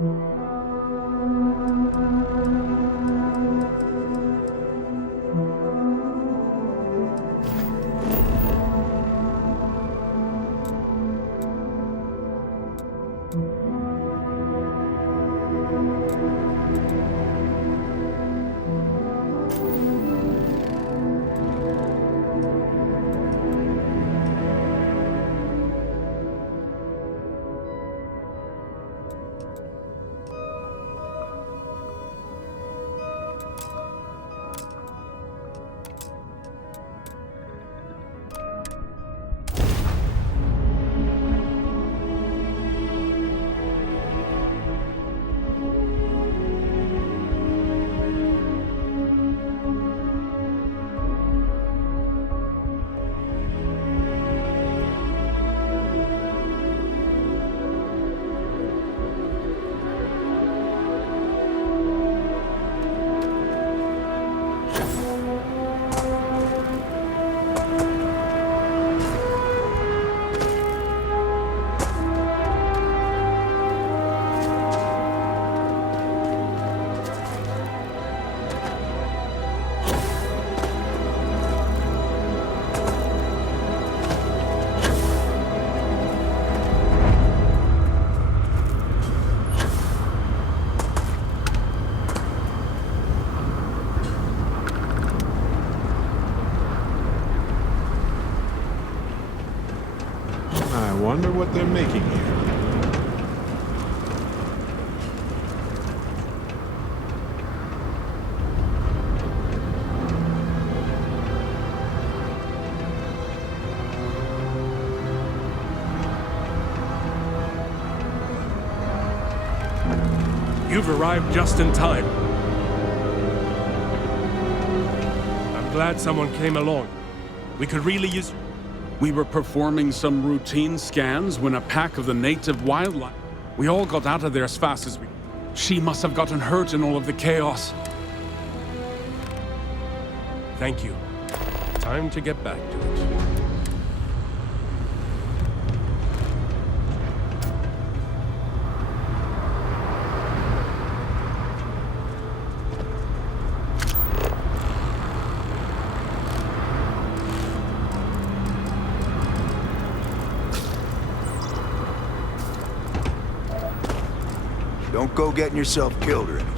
I wonder what they're making here. You've arrived just in time. I'm glad someone came along. We could really use... We were performing some routine scans when a pack of the native wildlife... We all got out of there as fast as we... She must have gotten hurt in all of the chaos. Thank you. Time to get back to it. Don't go getting yourself killed or anything.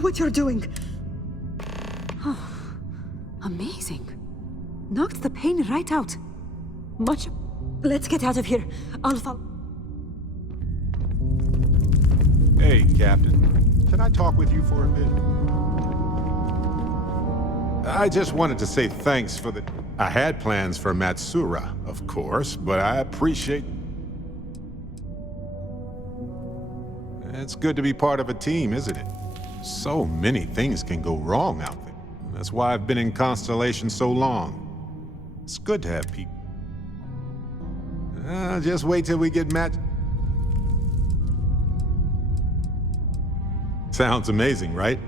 know what you're doing. Oh, amazing. Knocked the pain right out. Much... Let's get out of here. I'll follow... Hey, Captain. Can I talk with you for a bit? I just wanted to say thanks for the... I had plans for Matsura, of course, but I appreciate... It's good to be part of a team, isn't it? So many things can go wrong out there. That's why I've been in Constellation so long. It's good to have people. Just wait till we get matched. Sounds amazing, right?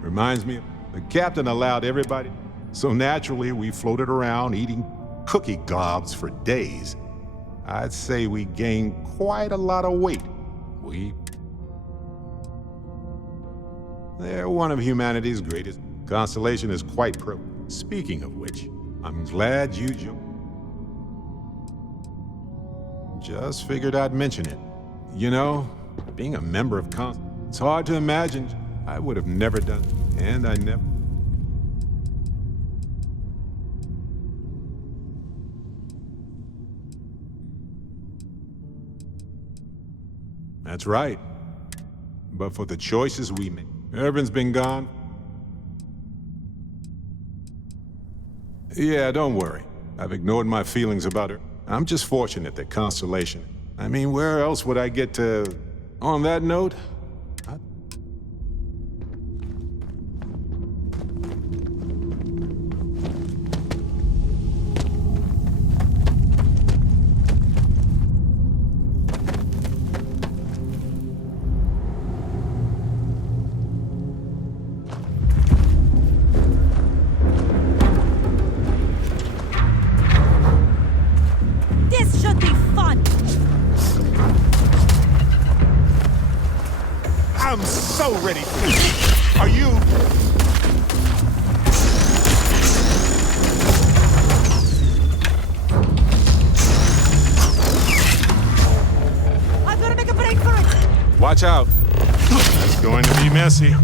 Reminds me, the captain allowed everybody, so naturally we floated around eating cookie gobs for days. I'd say we gained quite a lot of weight. They're one of humanity's greatest. Constellation is quite pro. Speaking of which, I'm glad you joined. Just figured I'd mention it. You know, being a member of it's hard to imagine. I would have never done it, and I never... That's right. But for the choices we made. Irvin's been gone. Yeah, don't worry. I've ignored my feelings about her. I'm just fortunate that Constellation... I mean, where else would I get to... On that note... I'm so ready for this. Are you? I've got to make a break for it. Watch out. That's going to be messy.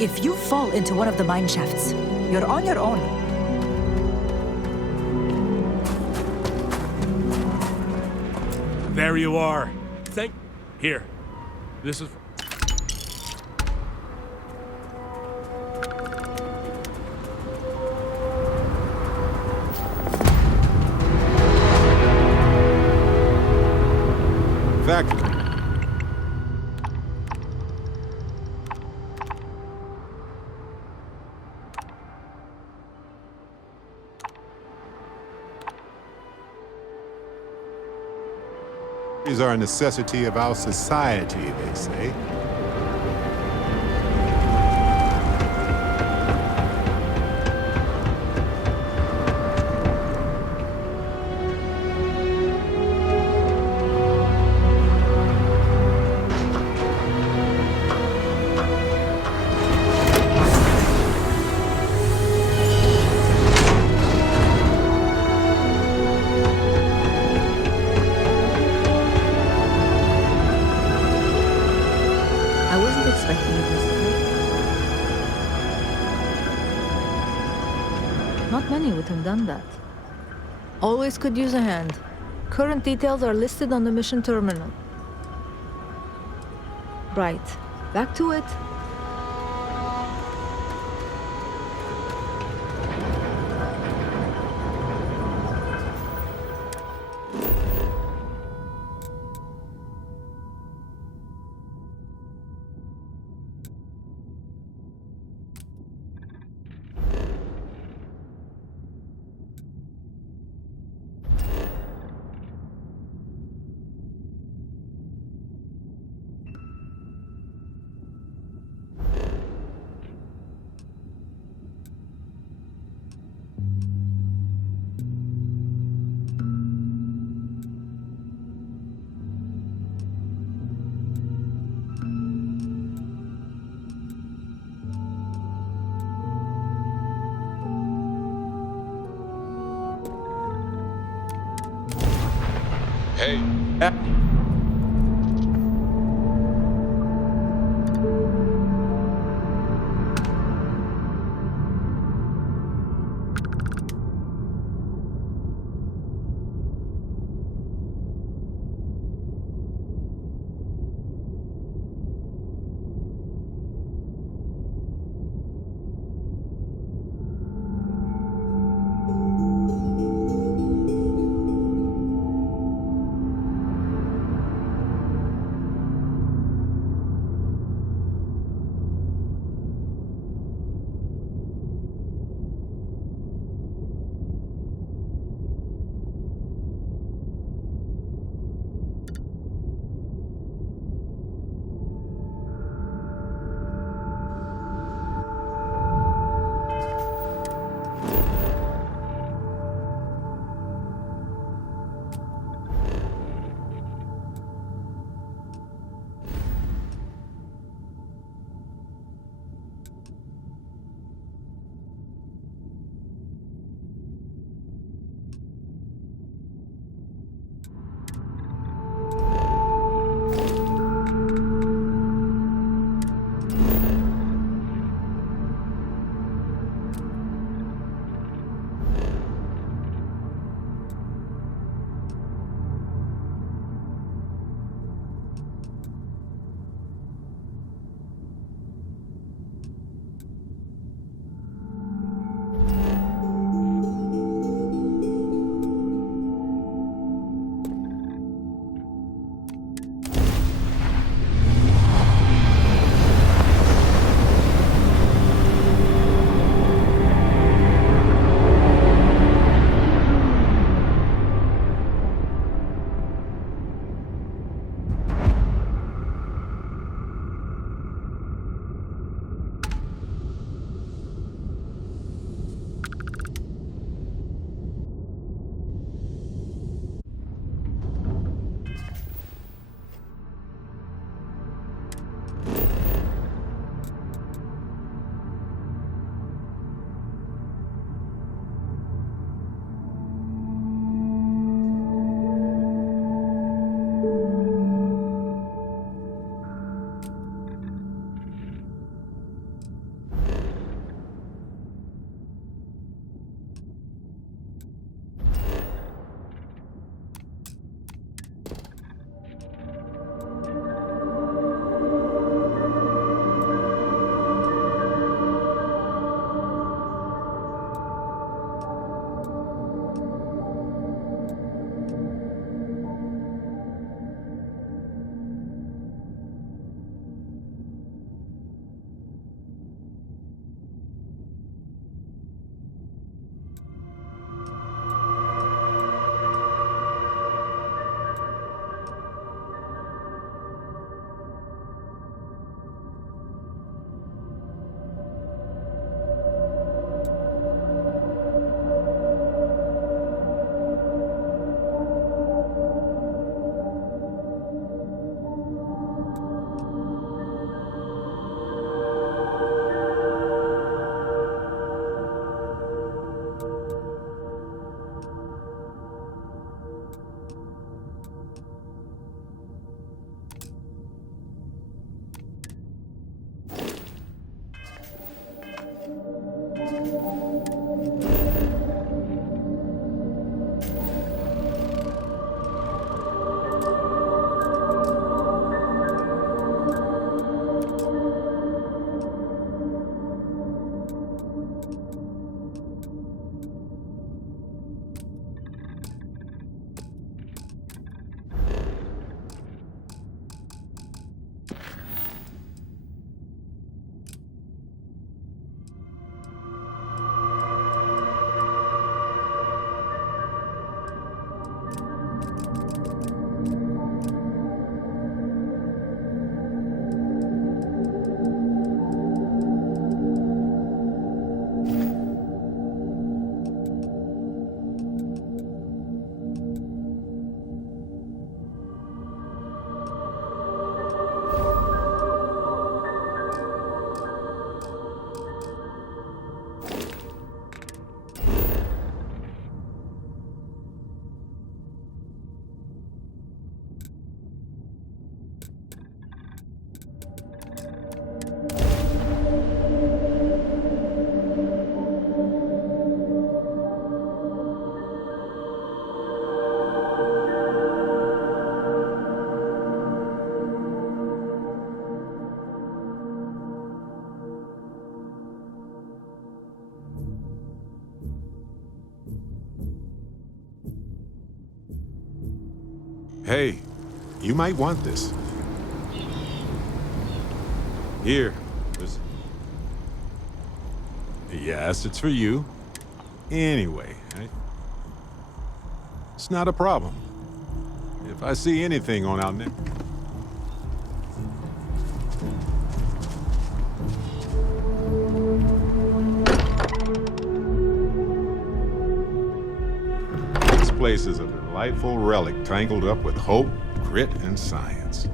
If you fall into one of the mine shafts, you're on your own. There you are. Here. This is... Vacuum. These are a necessity of our society, they say. I wasn't expecting a visitor. Not many would have done that. Always could use a hand. Current details are listed on the mission terminal. Right. Back to it. Hey. Hey, you might want this. Here. Yes, it's for you. Anyway, it's not a problem. If I see anything on out there... This place is a delightful relic tangled up with hope, grit, and science.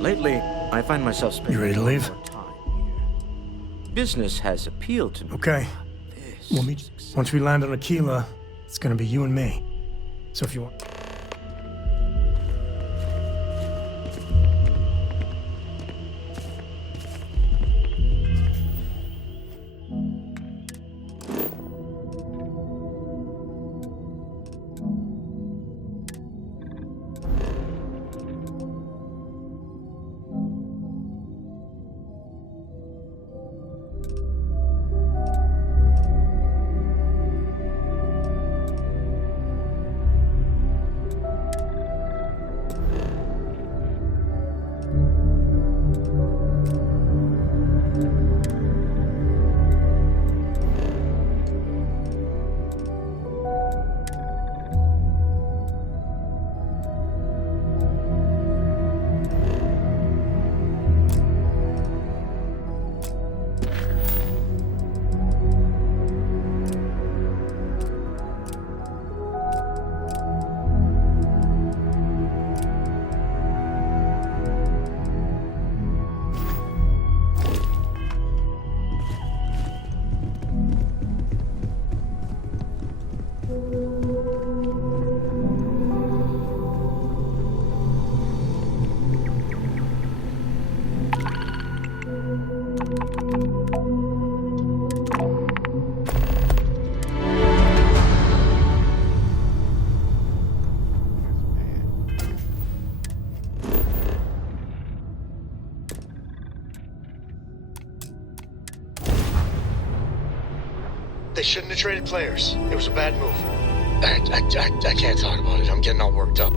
Lately, I find myself spending You ready to leave? more time here. Business has appealed to me. Okay. This We'll meet is once we land on Aquila. It's gonna be you and me. So if you want. They shouldn't have traded players. It was a bad move. I can't talk about it. I'm getting all worked up.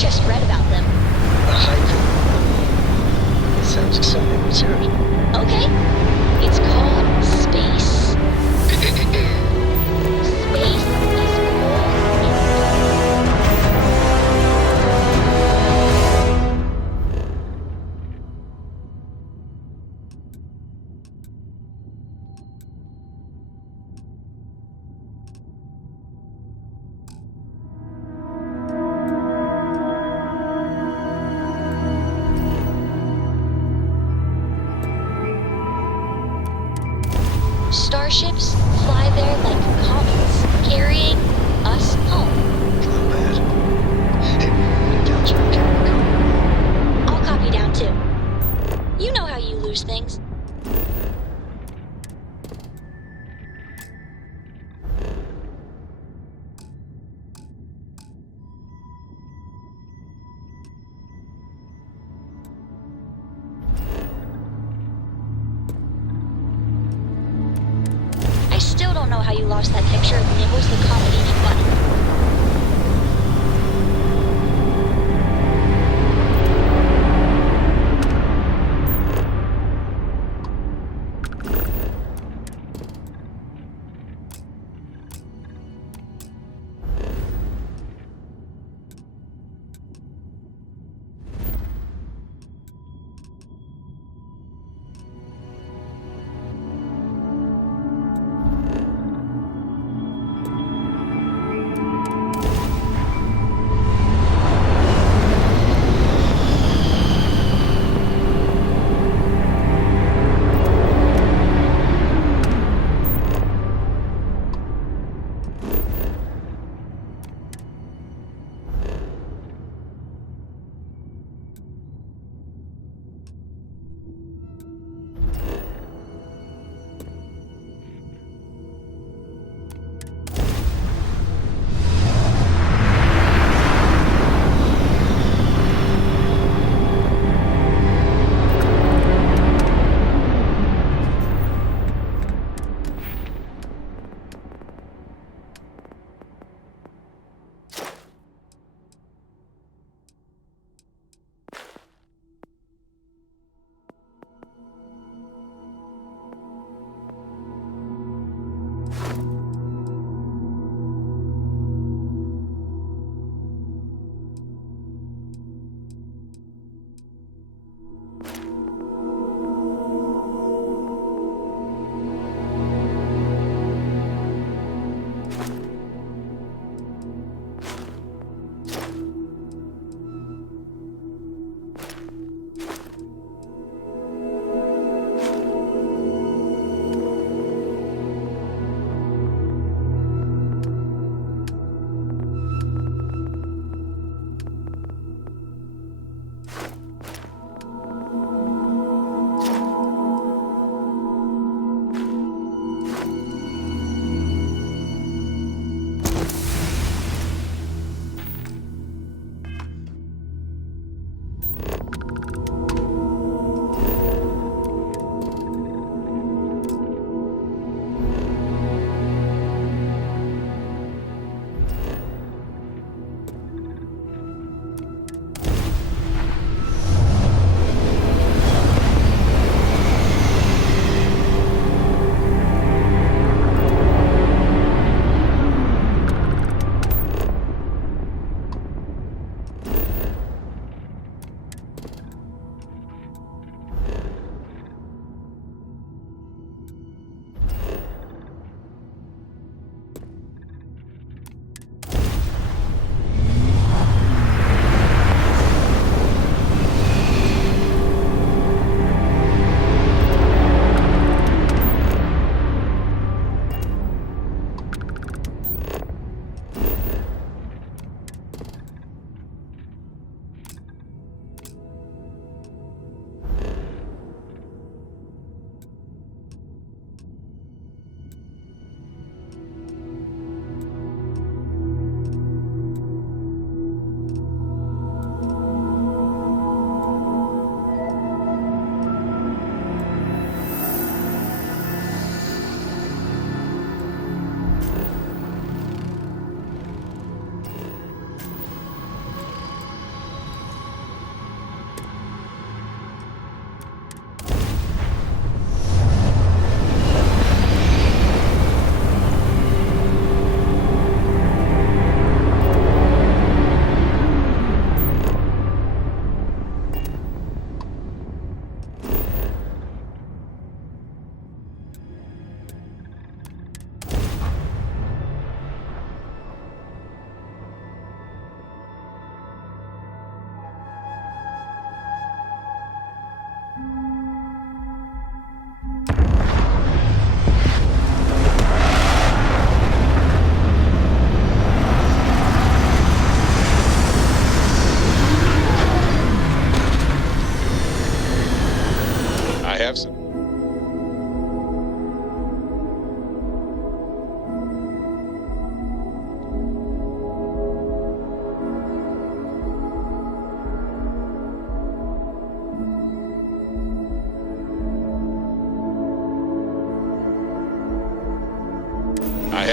just read about them. A haiku. Sounds exciting. Let's hear it. Okay. It's called Space. Space is cold and starships fly there like comets, carrying us home. Not bad. Hey, down's where Captain I'll copy down too. You know how you lose things. I still don't know how you lost that picture of Nibbles the Comet Eating Bunny.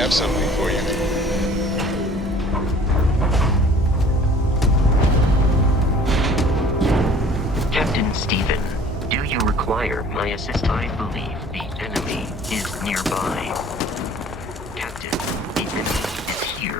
have something for you. Captain Stephen, do you require my assist? I believe the enemy is nearby. Captain, the enemy is here.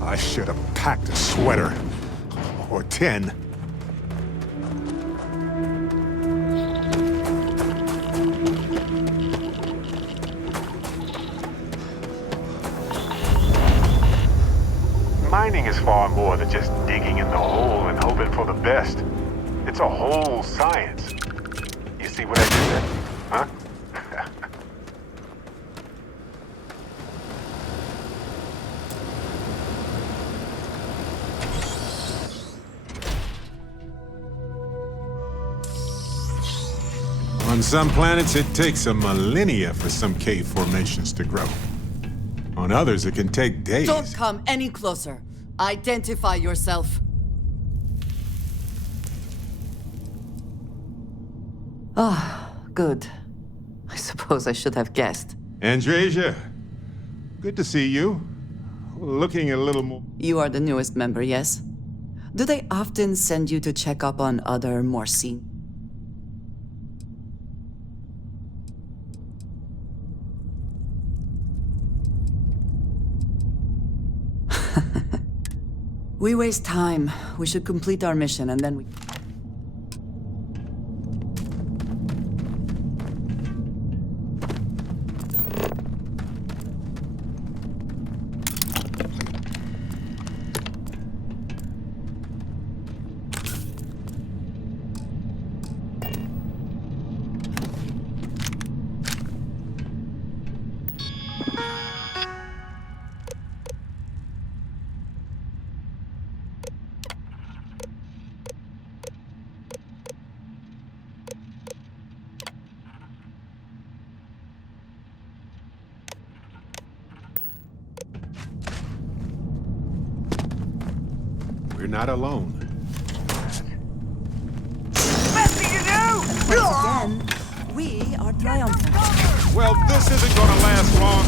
I should have packed a sweater. Or 10. Mining is far more than just digging in the hole and hoping for the best. It's a whole science. You see what I did there? Huh? On some planets, it takes a millennia for some cave formations to grow. On others, it can take days. Don't come any closer. Identify yourself. Ah, good. I suppose I should have guessed. Andresia, good to see you. Looking a little more... You are the newest member, yes? Do they often send you to check up on other, more senior? We waste time. We should complete our mission and then we... not alone. Once again, we are triumphant. Well, this isn't gonna last long.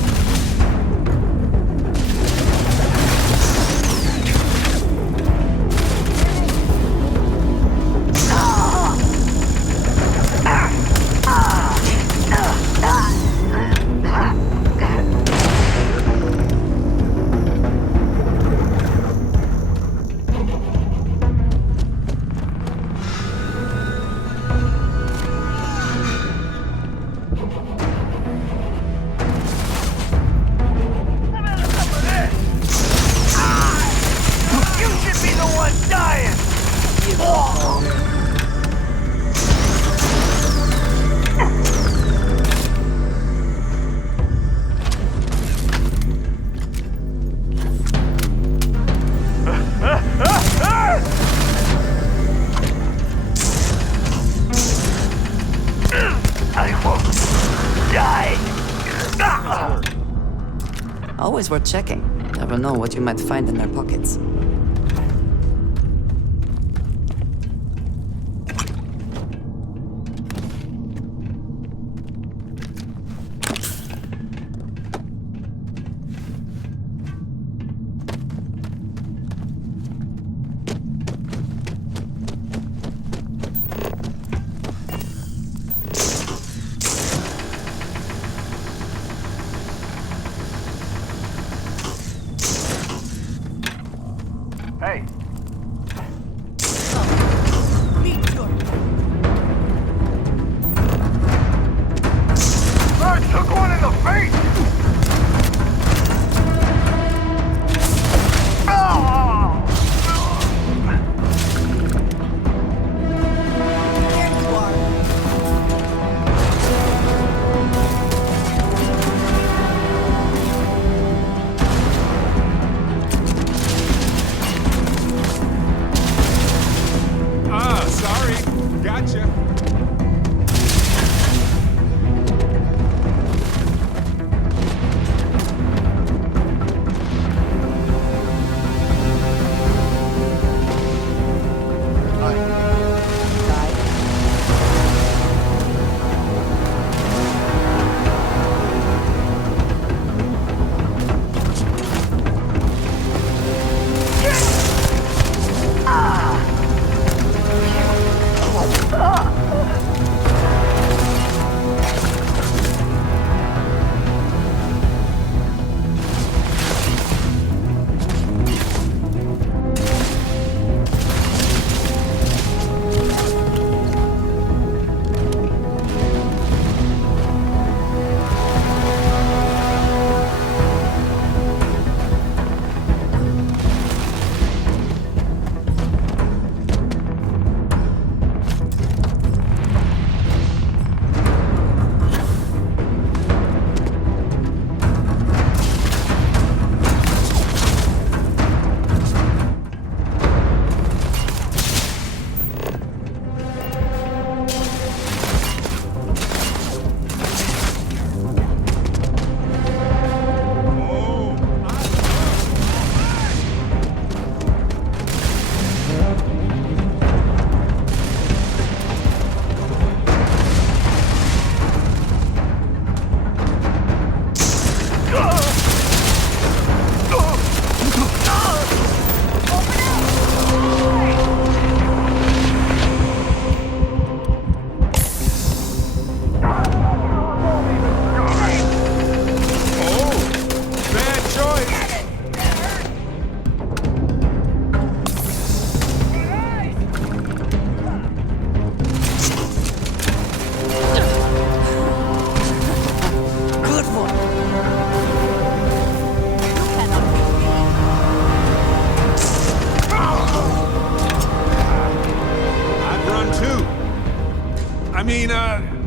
Always worth checking. Never know what you might find in their pockets. Hey. I took one in the face! Sorry. Gotcha.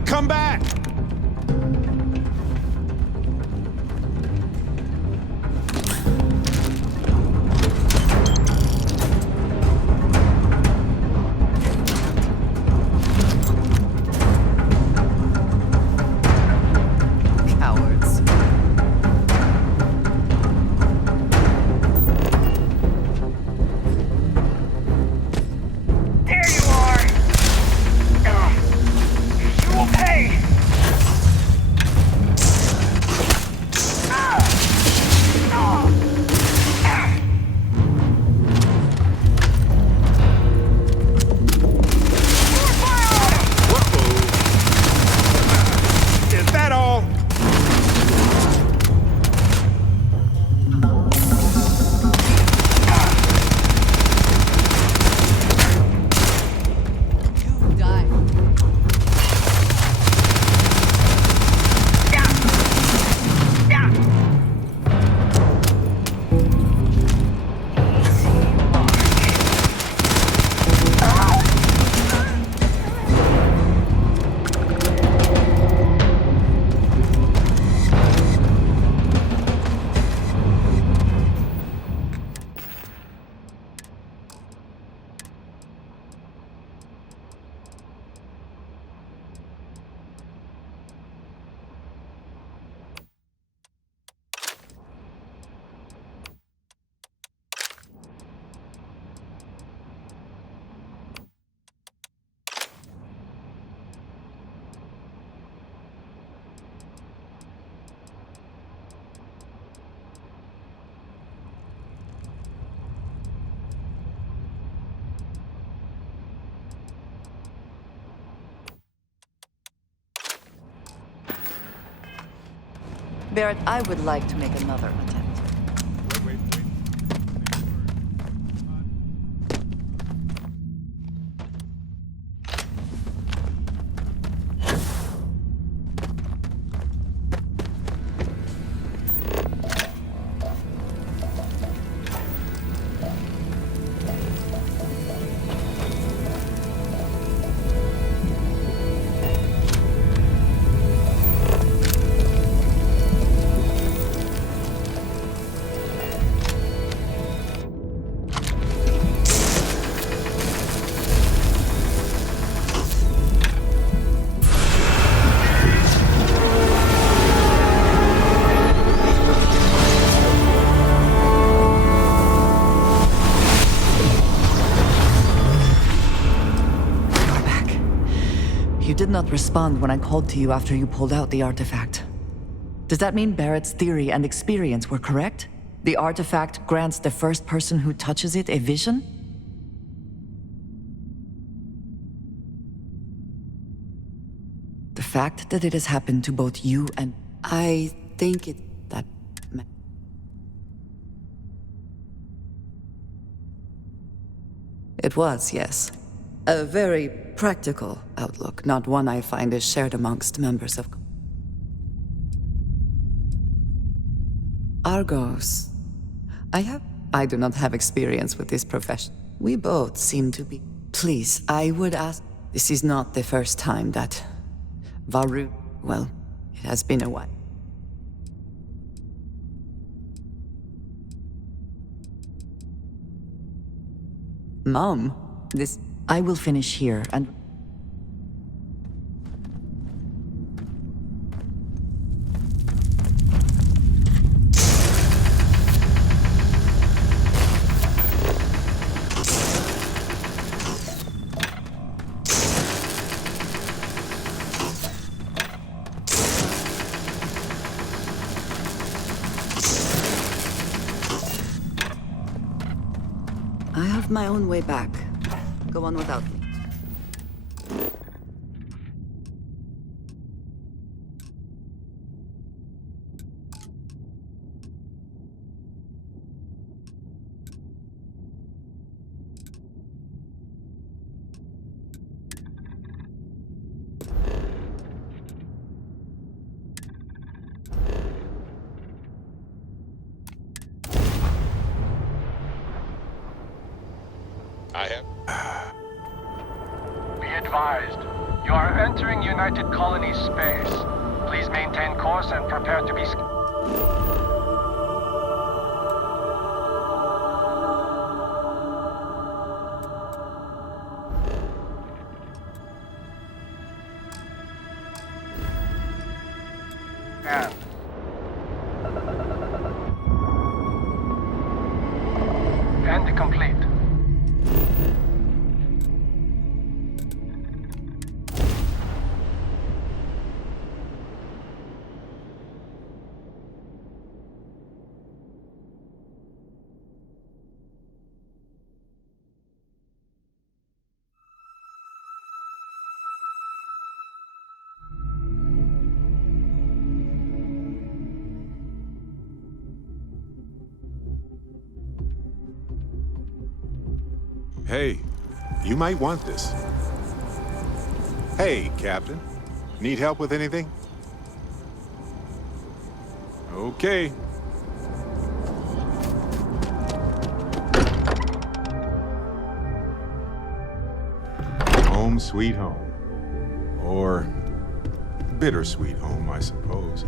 Come back! Cowards. Barrett, I would like to make another attempt. Wait. You did not respond when I called to you after you pulled out the artifact. Does that mean Barrett's theory and experience were correct? The artifact grants the first person who touches it a vision? The fact that it has happened to both you and... I think that... It was, yes. A very practical outlook, not one I find is shared amongst members of... Argos. I do not have experience with this profession. We both seem to be... Please, I would ask... This is not the first time that... Varu... Well, it has been a while. Mom, this... I will finish here and... I have my own way back. Go on without me. Be advised, you are entering United Colony space. Please maintain course and prepare to be... And complete. Hey, you might want this. Hey, Captain. Need help with anything? Okay. Home sweet home. Or bittersweet home, I suppose.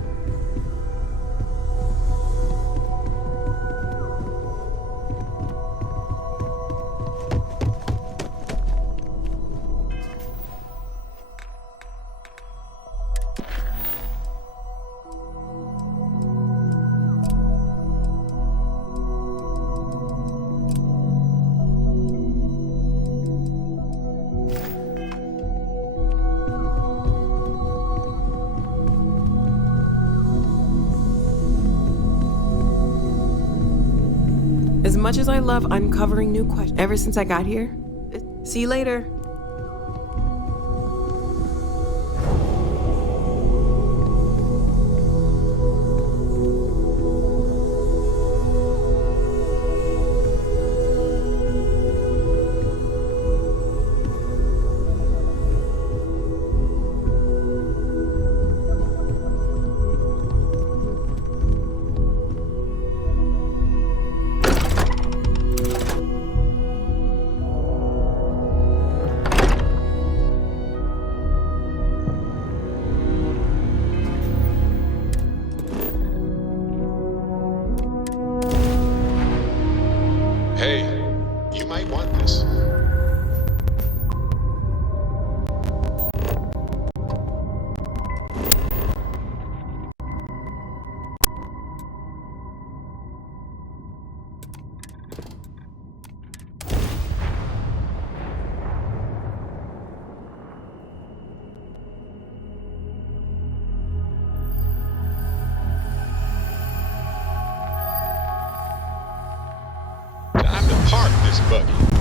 As much as I love uncovering new questions ever since I got here, see you later. park this buggy.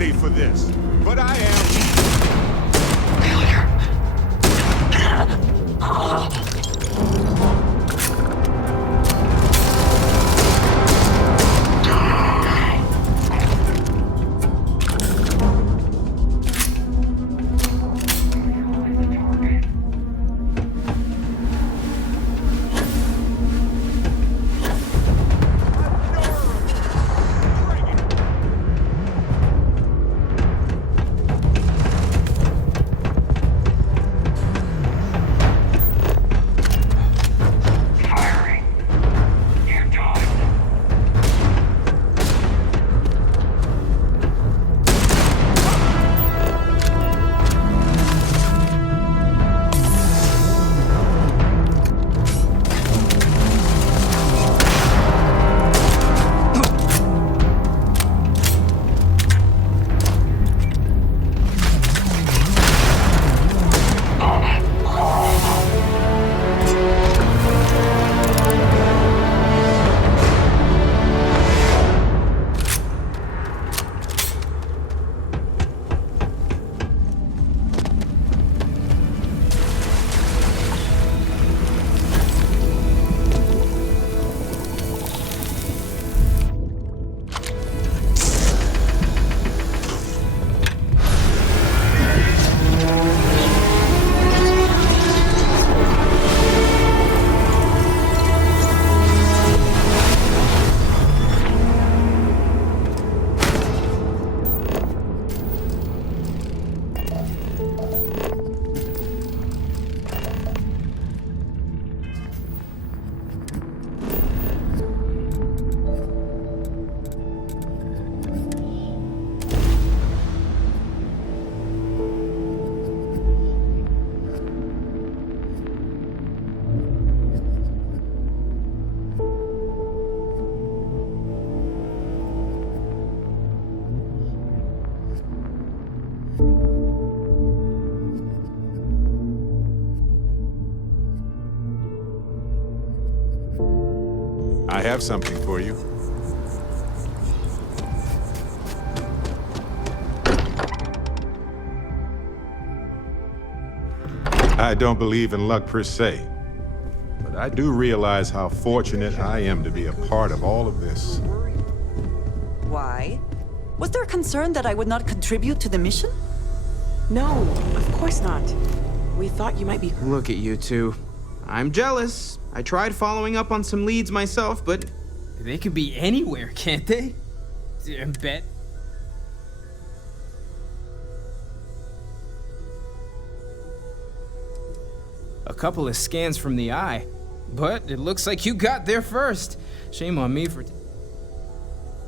ready for this, but I am. I have something for you. I don't believe in luck per se, but I do realize how fortunate I am to be a part of all of this. Why? Was there a concern that I would not contribute to the mission? No, of course not. We thought you might be. Look at you two. I'm jealous. I tried following up on some leads myself, but they could be anywhere, can't they? I bet. A couple of scans from the eye, but it looks like you got there first. Shame on me for...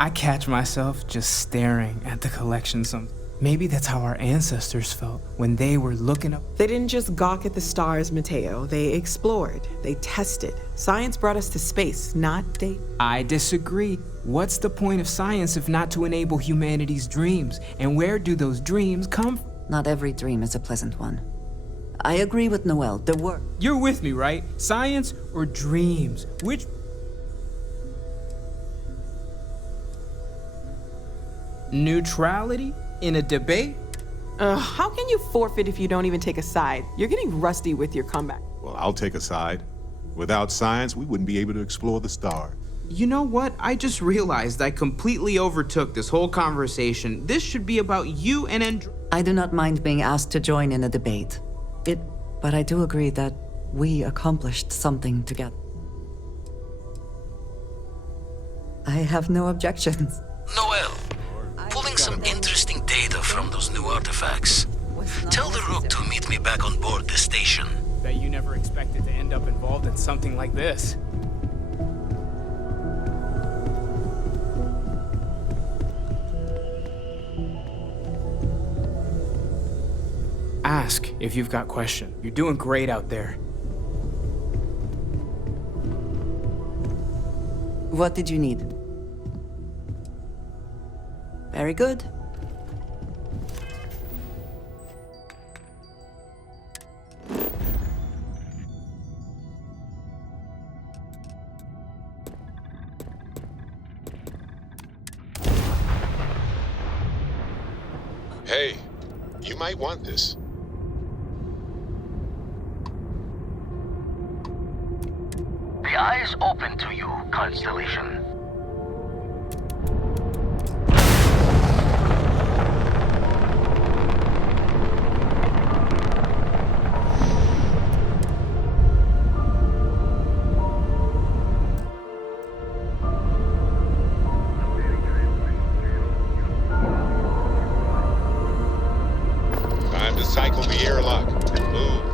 I catch myself just staring at the collection sometimes. Maybe that's how our ancestors felt when they were looking up. They didn't just gawk at the stars, Mateo. They explored. They tested. Science brought us to space, not they. I disagree. What's the point of science if not to enable humanity's dreams? And where do those dreams come from? Not every dream is a pleasant one. I agree with Noel. There were... You're with me, right? Science or dreams? Which... Neutrality in a debate? How can you forfeit if you don't even take a side? You're getting rusty with your comeback. Well, I'll take a side. Without science, we wouldn't be able to explore the stars. you know what? I just realized I completely overtook this whole conversation. This should be about you and Andrew. I do not mind being asked to join in a debate. But I do agree that we accomplished something together. I have no objections. Noel, pulling some interesting data from those new artifacts. Tell the Rook to meet me back on board the station. Bet you never expected to end up involved in something like this. Ask if you've got questions. You're doing great out there. What did you need? Very good. Hey, you might want this. The eye is open to you, Constellation. Time to cycle the airlock and move.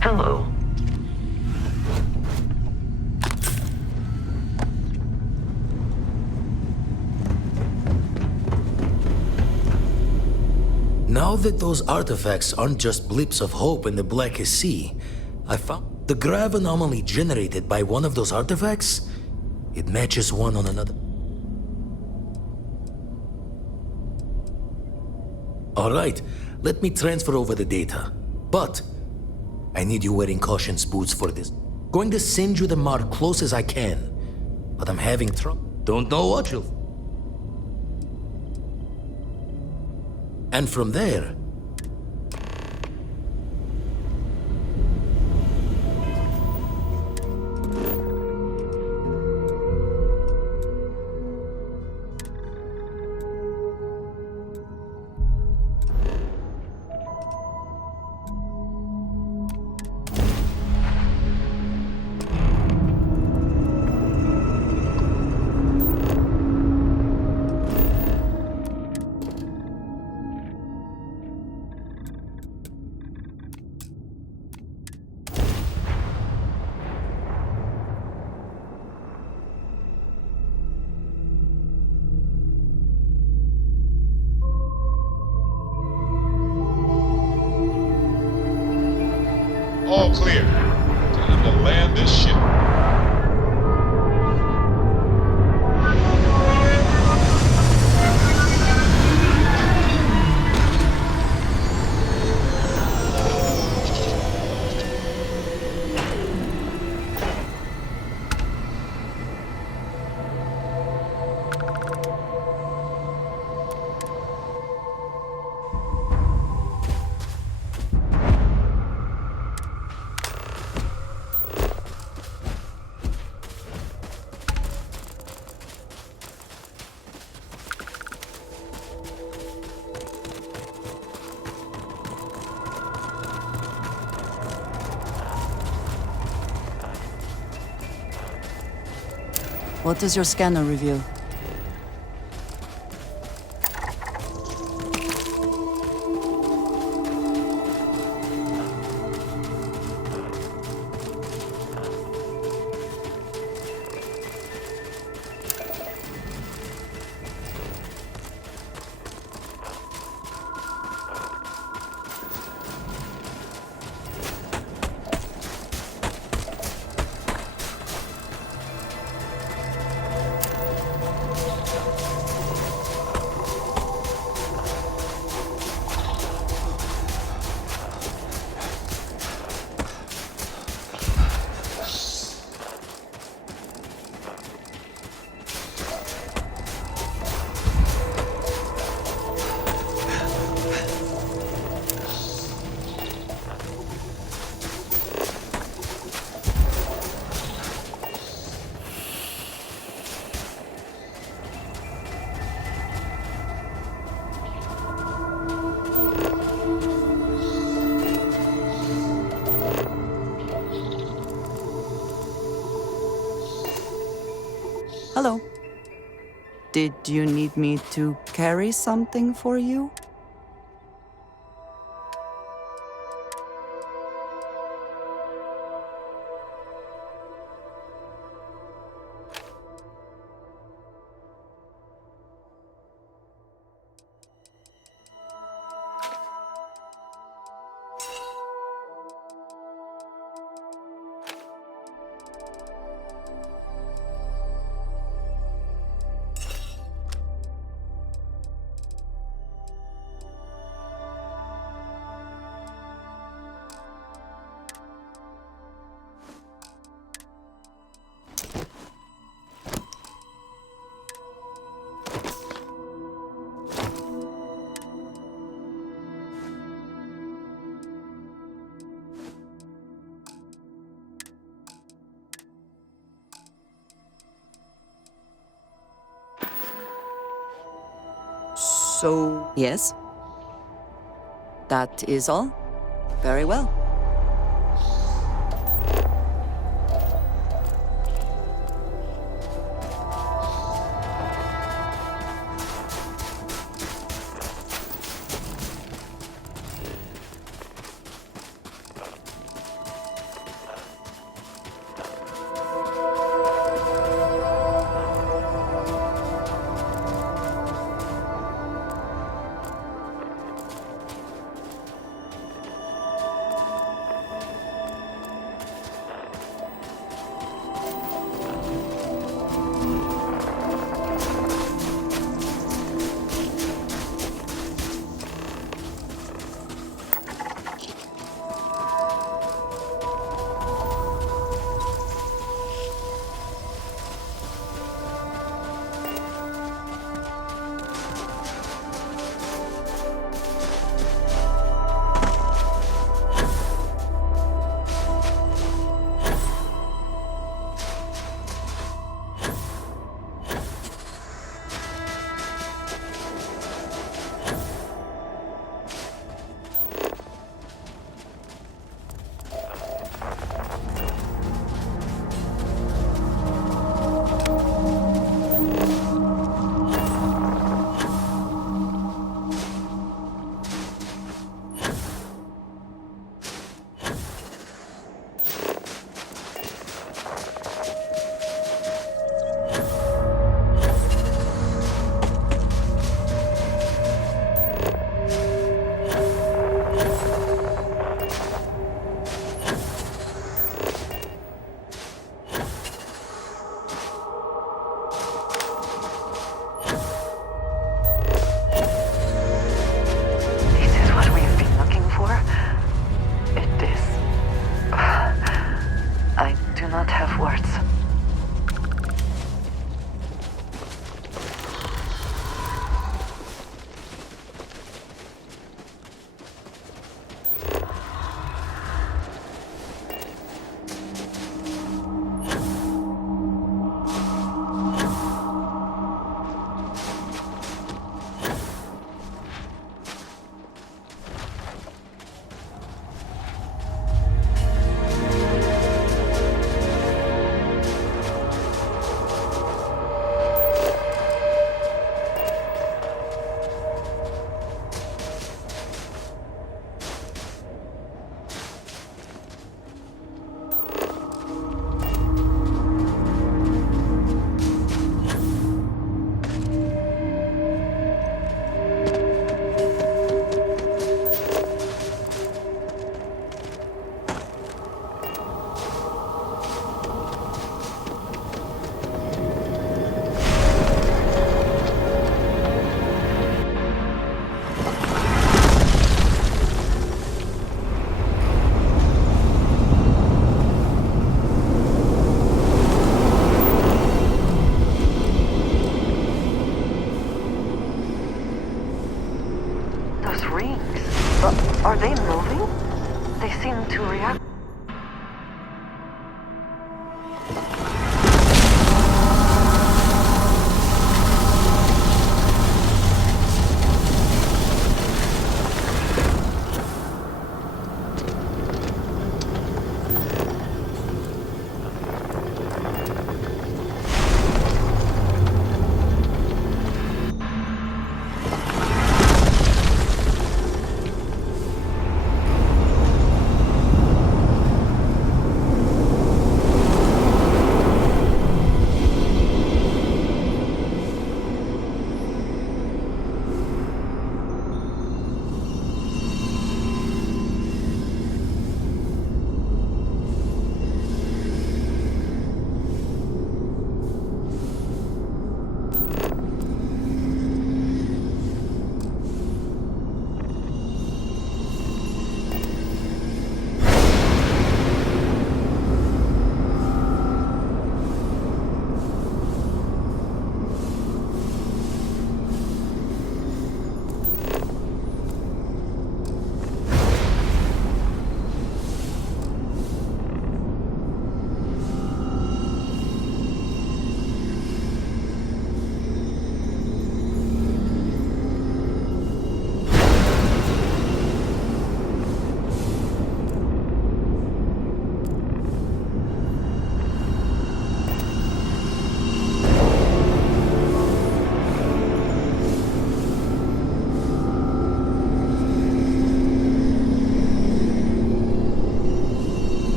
Hello. Now that those artifacts aren't just blips of hope in the blackest sea, I found the grav anomaly generated by one of those artifacts. It matches one on another. All right, let me transfer over the data. But I need you wearing caution's boots for this. Going to send you the mark close as I can, but I'm having trouble. Don't know what you'll... And from there... All clear. Time to land this ship. What does your scanner reveal? Hello. Did you need me to carry something for you? So, yes? That is all? Very well.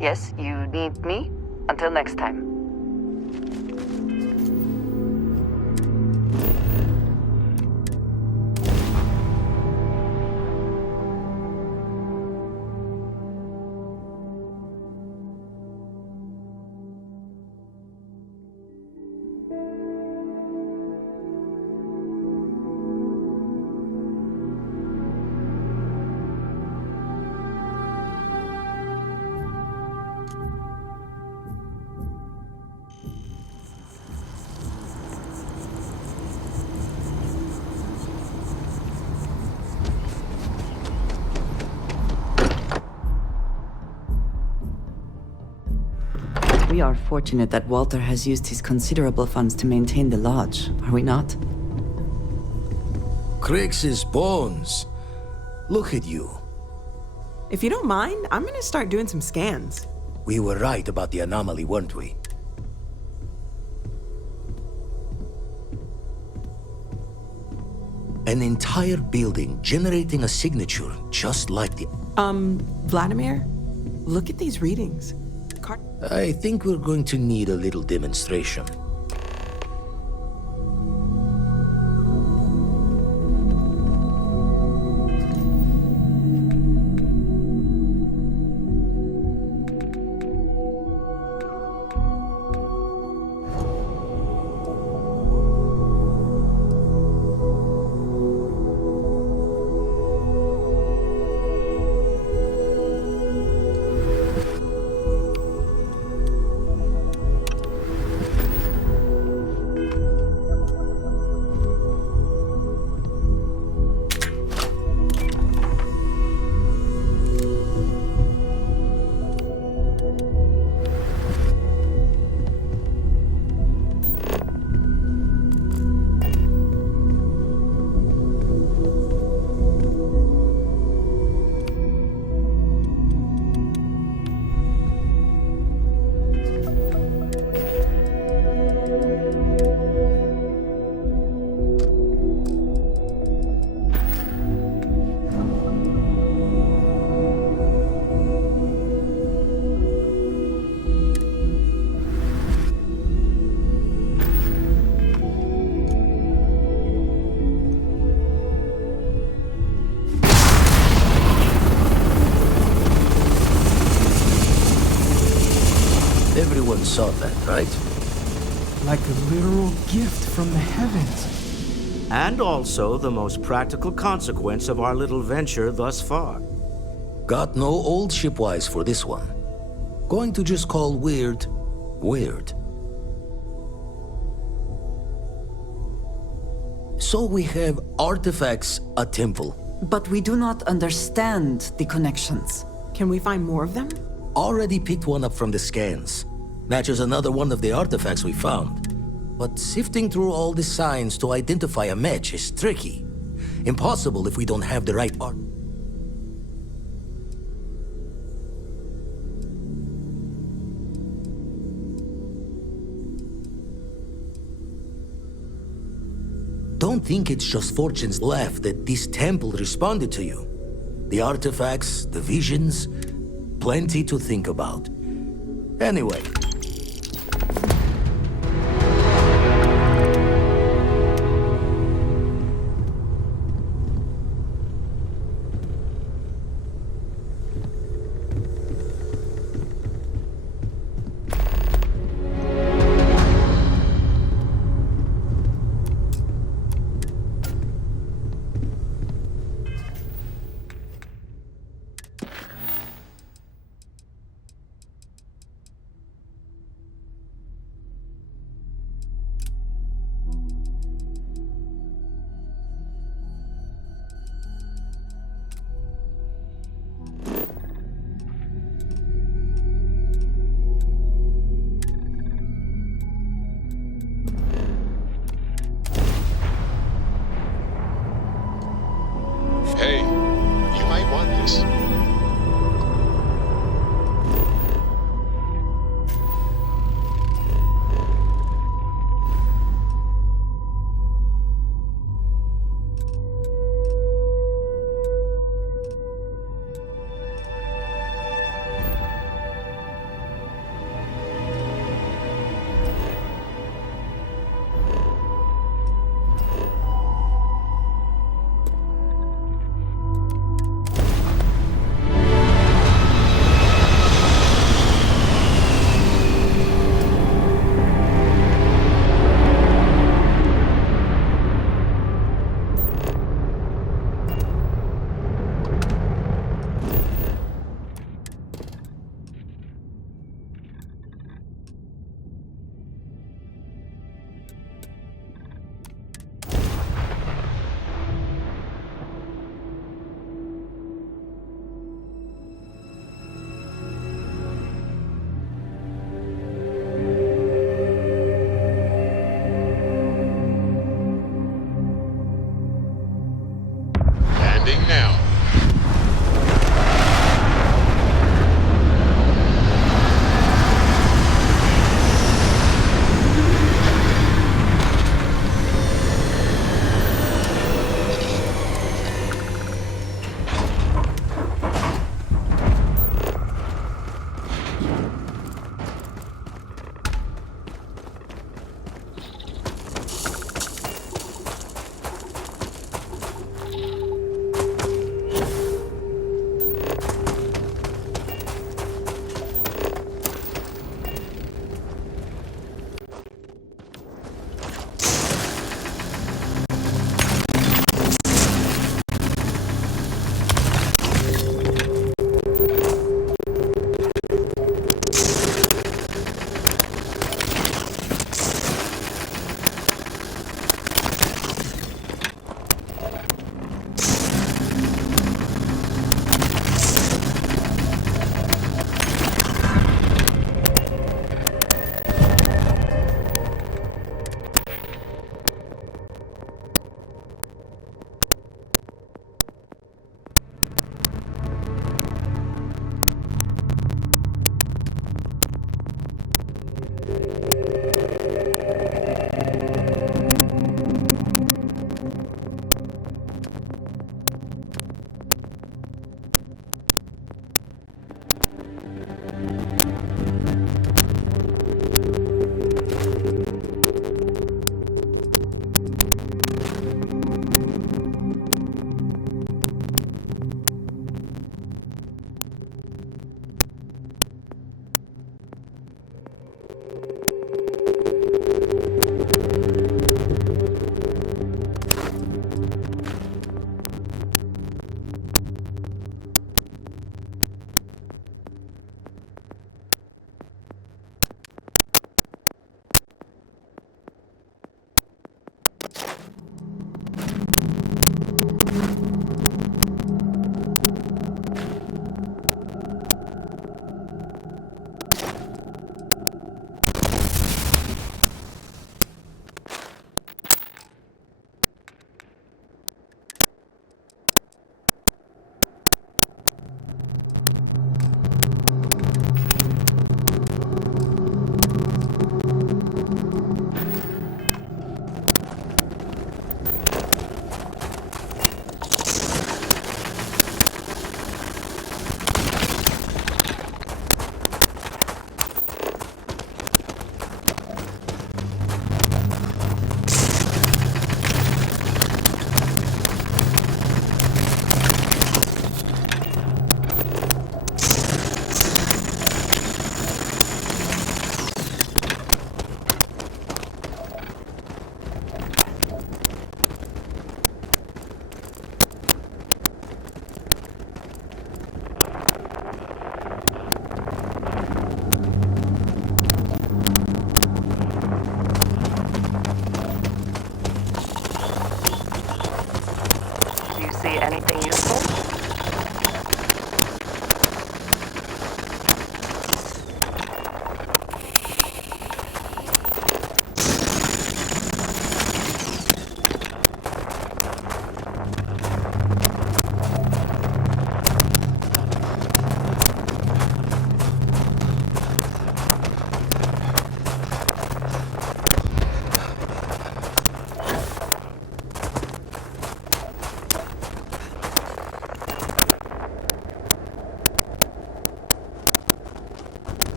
Yes, you need me? Until next time. We are fortunate that Walter has used his considerable funds to maintain the lodge, are we not? Crix's bones. Look at you. If you don't mind, I'm gonna start doing some scans. We were right about the anomaly, weren't we? An entire building generating a signature just like the... Vladimir, look at these readings. I think we're going to need a little demonstration. Everyone saw that, right? Like a literal gift from the heavens. And also the most practical consequence of our little venture thus far. Got no old shipwise for this one. Going to just call weird, weird. So we have artifacts, a temple. But we do not understand the connections. Can we find more of them? Already picked one up from the scans. Matches another one of the artifacts we found. But sifting through all the signs to identify a match is tricky. Impossible if we don't have the right art. Don't think it's just Fortune's laugh that this temple responded to you. The artifacts, the visions, plenty to think about. Anyway.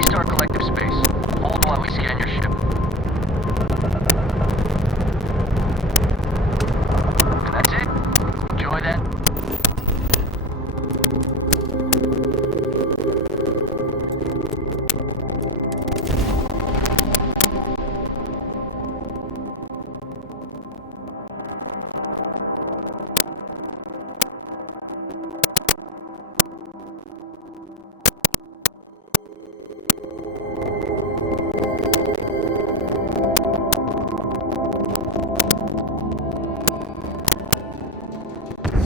Restart collective space. Hold while we scan your ship. And that's it. Enjoy that.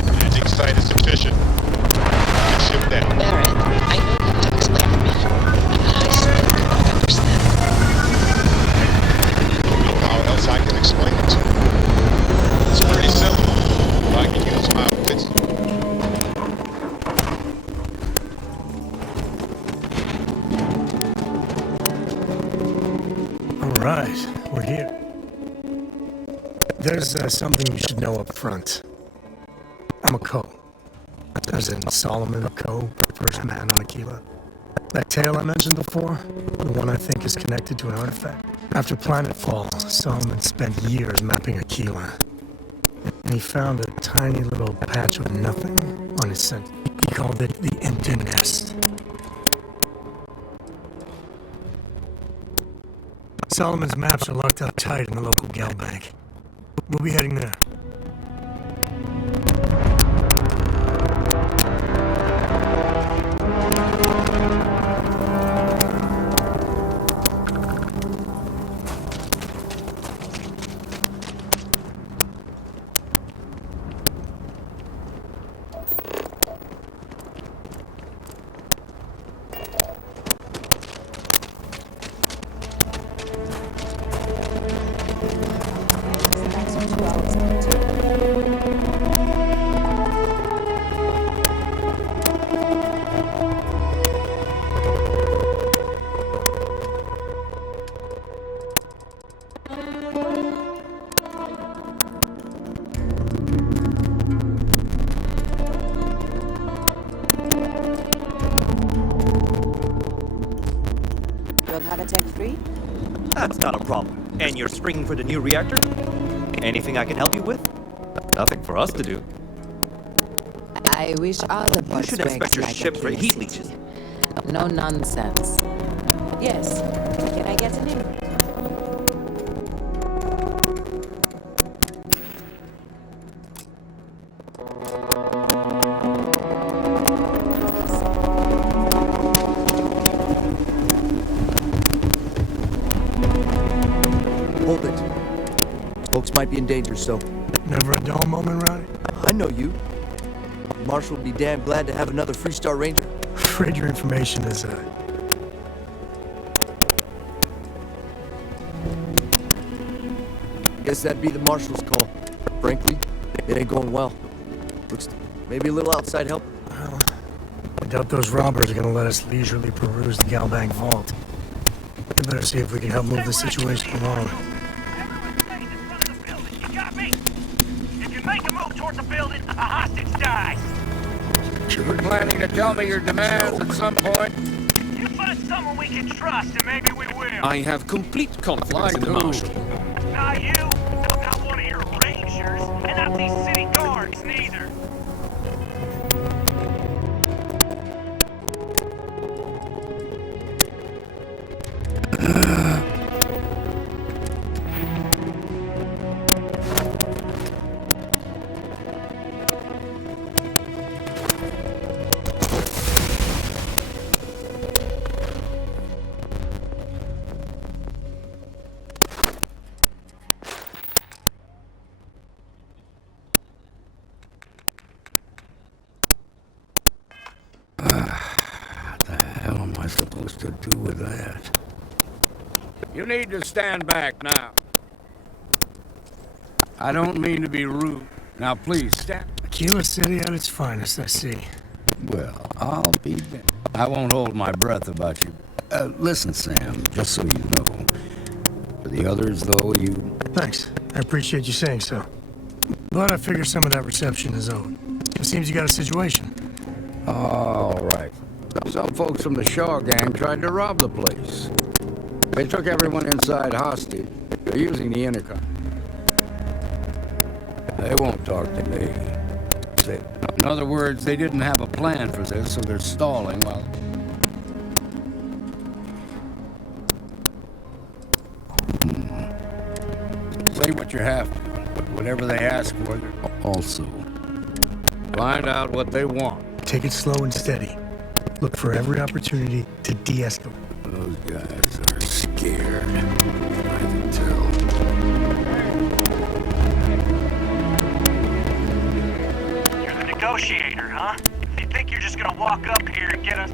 Landing site is sufficient. Get ship down. Barrett, I know you have explained to me, but I still do not understand. I don't know how else I can explain it to you. It's pretty simple. If I can use my wits. All right, we're here. There's something you should know up front. I'm a Co. As in Solomon Co, first man on Aquila. That tale I mentioned before, the one I think is connected to an artifact. After planetfall, Solomon spent years mapping Aquila. And he found a tiny little patch of nothing on his scent. He called it the Empty Nest. Solomon's maps are locked up tight in the local gal bank. We'll be heading there. That's not a problem. And you're springing for the new reactor? Anything I can help you with? Nothing for us to do. I wish all the You should inspect your ship for heat leeches. No nonsense. Yes. Can I get an in? Hold it. Folks might be in danger, so... Never a dull moment, Rowdy? I know you. Marshal would be damn glad to have another Freestar Ranger. Afraid your information is, Guess that'd be the Marshal's call. Frankly, it ain't going well. Looks maybe a little outside help. Well, I doubt those robbers are gonna let us leisurely peruse the Galbank vault. We better see if we can help move the situation along. A hostage dies. You were planning to tell me your demands at some point. You find someone we can trust, and maybe we will. I have complete confidence in the Marshal. Not you. Not one of your rangers, and not these city guards, neither. Supposed to do with that? You need to stand back now. I don't mean to be rude. Now please stand. Aquila City at its finest, I see. Well, I'll be damned. I won't hold my breath about you. Listen, Sam, just so you know. For the others, though, you... Thanks. I appreciate you saying so. But I figure some of that reception is owed. It seems you got a situation. All right. Some folks from the Shaw gang tried to rob the place. They took everyone inside hostage. They're using the intercom. They won't talk to me. In other words, they didn't have a plan for this, so they're stalling while... Say what you have to, but whatever they ask for, also. Find out what they want. Take it slow and steady. Look for every opportunity to de-escalate. Those guys are scared. I can tell. You're the negotiator, huh? If you think you're just gonna walk up here and get us...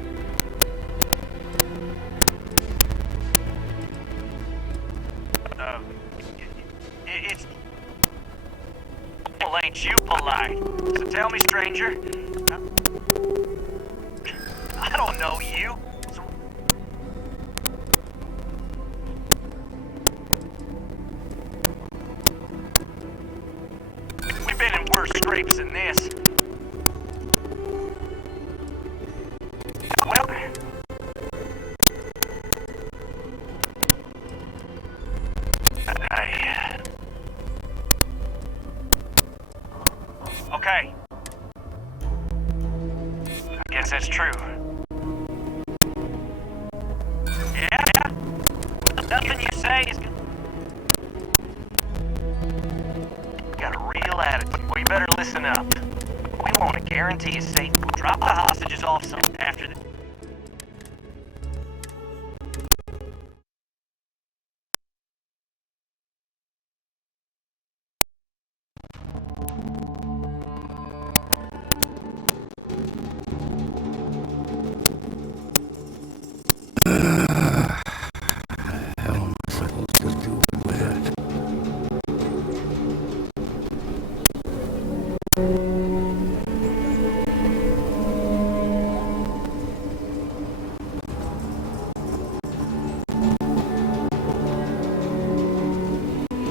It's... Well, ain't you polite? So tell me, stranger. I don't know you. So... We've been in worse scrapes than this. Well... Okay. I guess that's true. Yeah? Nothing you say is... Got a real attitude. Well, you better listen up. We want to guarantee you safe. Drop the hostages off some after the...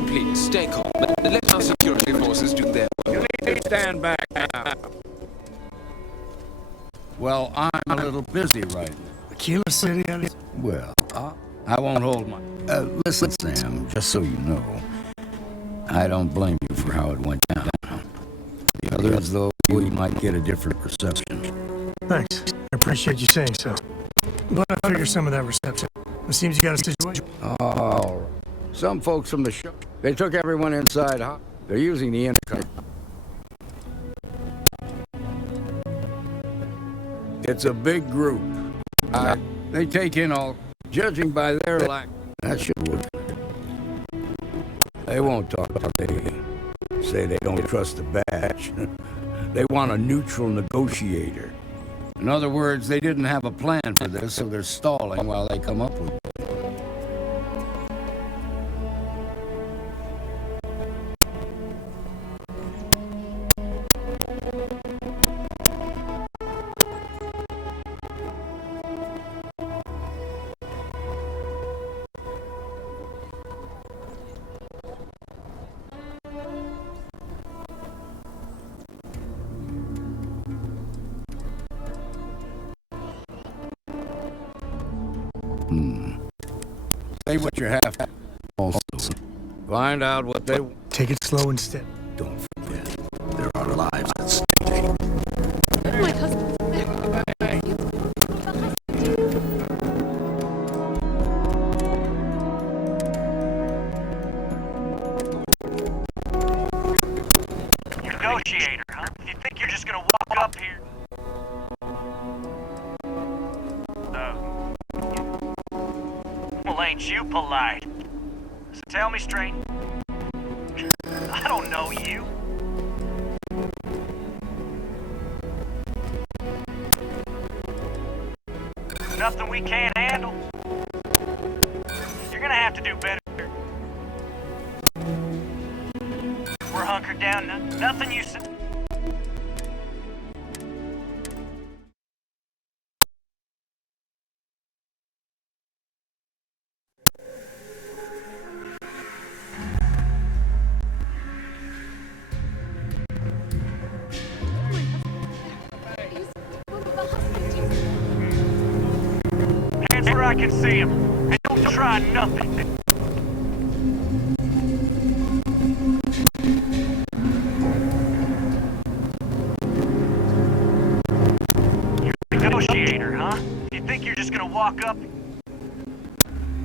Please, stay calm. Let our security forces do their work. You need to stand back now. Well, I'm a little busy right now. Aquila City? Well, I won't hold my... listen, Sam, just so you know, I don't blame you for how it went down. The others, though, we might get a different perception. Thanks. I appreciate you saying so. But I figure some of that reception. It seems you got a situation. Oh, some folks from the show, they took everyone inside. They're using the intercom. It's a big group. They take in all, judging by their lack. That should work. They won't talk about they say they don't trust the badge. They want a neutral negotiator. In other words, they didn't have a plan for this, so they're stalling while they come up with it. Say what you have to. Also, find out what they... Take it slow and steady. Don't forget, there are lives at stake. My husband. Negotiator, huh? You think you're just gonna walk up here? Well, ain't you polite? So tell me straight. I don't know you. Nothing we can't handle. You're gonna have to do better. We're hunkered down. Nothing you said. Where I can see him. And don't try nothing. You're a negotiator, huh? You think you're just gonna walk up?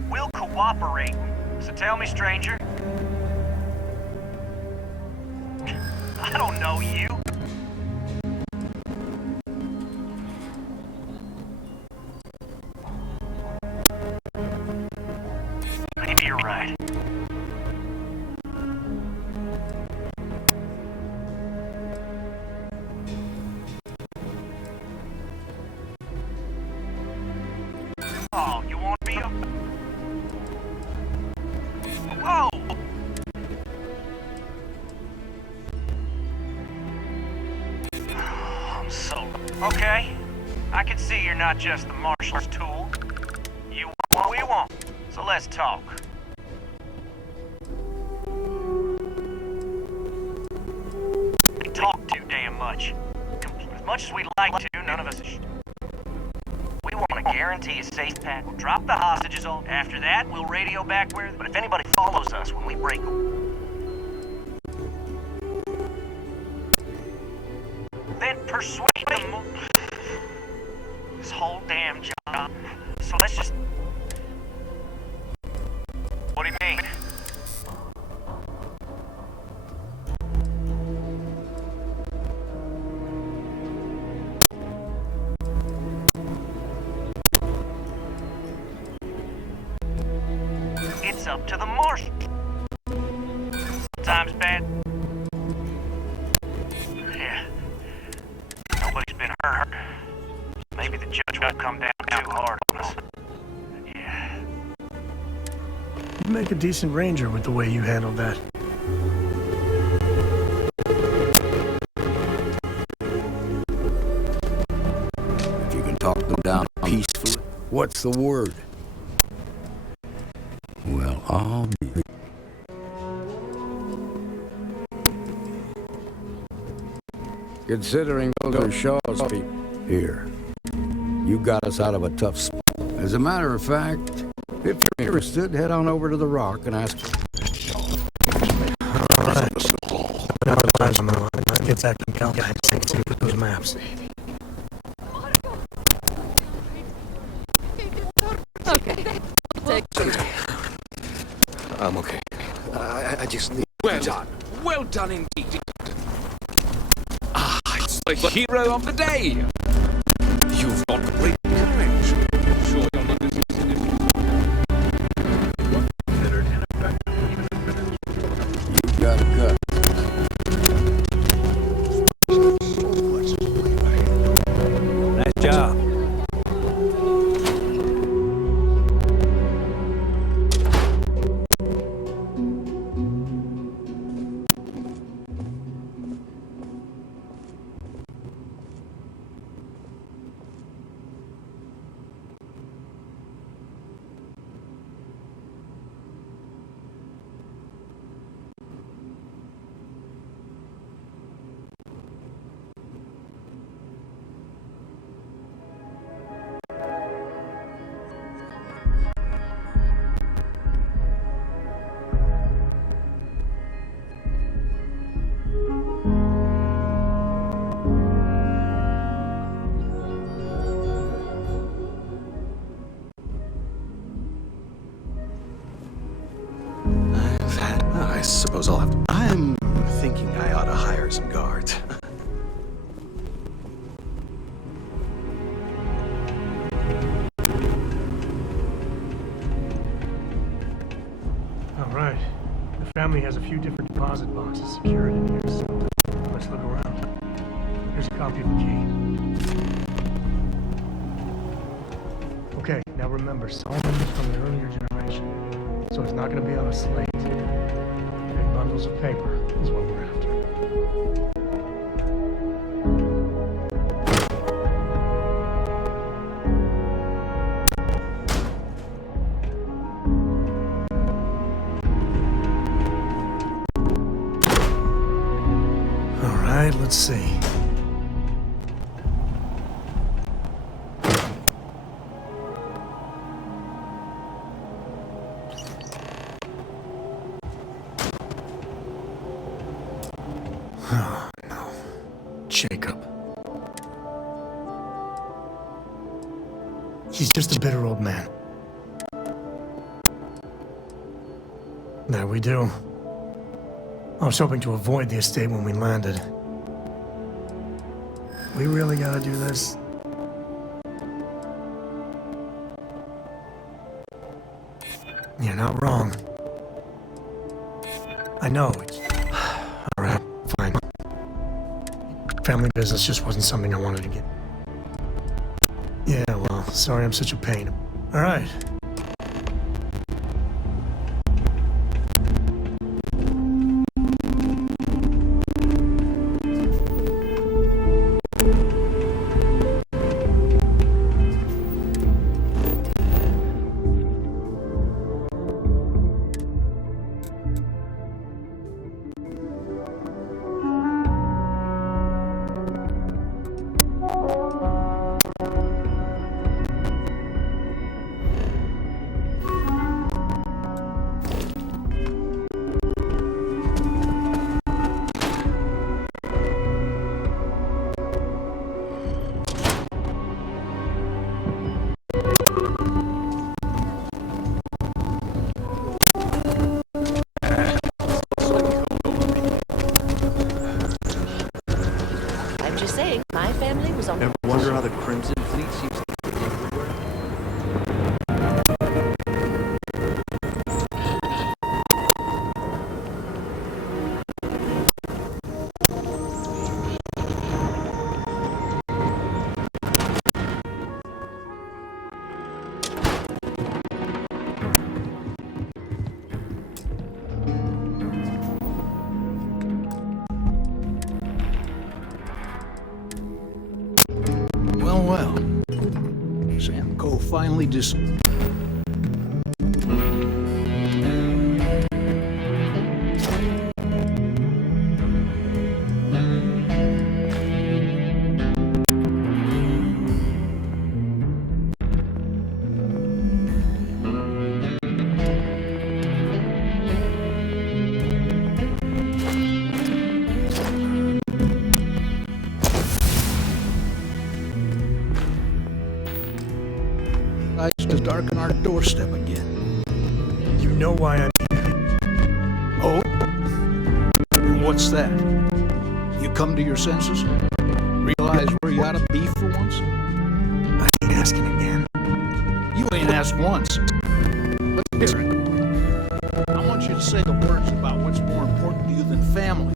We'll cooperate. So tell me, stranger. I don't know you. Maybe you're right. Oh, you want me to? Whoa! I'm so... Okay. I can see you're not just the marshal's tool. You want what we want. So let's talk. We talk too damn much. As much as we'd like to, none of us is... We want to guarantee a safe path. We'll drop the hostages off. After that, we'll radio back where... But if anybody follows us when we break... Then persuade them... This whole damn job. So let's just... What do you mean? It's up to the marshal. Sometimes bad. Yeah. Nobody's been hurt. Maybe the judge won't come down too hard on us. Yeah. You'd make a decent ranger with the way you handled that. If you can talk them down peacefully, what's the word? Well, I'll be... Considering those Shaw's people here, you got us out of a tough spot. As a matter of fact, if you're interested, head on over to the Rock and ask for... Alright. Now let's get that guy and see with those maps. Okay. I'm okay. I just need... Well done. Well done indeed. Ah, it's the hero of the day. You've got great courage. Sure you're not as You got a gut. Nice job. I suppose I'll have to... I'm thinking I ought to hire some guards. Alright. The family has a few different deposit boxes secured in here, so let's look around. Here's a copy of the key. Okay, now remember, Solomon is from an earlier generation, so it's not going to be on a slate. Big bundles of paper is what we're after. All right, let's see. He's just a bitter old man. There we do. I was hoping to avoid the estate when we landed. We really gotta do this? You're not wrong. I know. Alright, fine. Family business just wasn't something I wanted to get. Yeah, well, sorry I'm such a pain. Alright. Ever wonder how the Crimson Fleet seems to be everywhere? Well. Sam Cole finally to darken our doorstep again. You know why I'm here. Oh? And what's that? You come to your senses? Realize where you ought to be for once? I ain't asking again. You ain't asked once. Let's hear it. I want you to say the words about what's more important to you than family.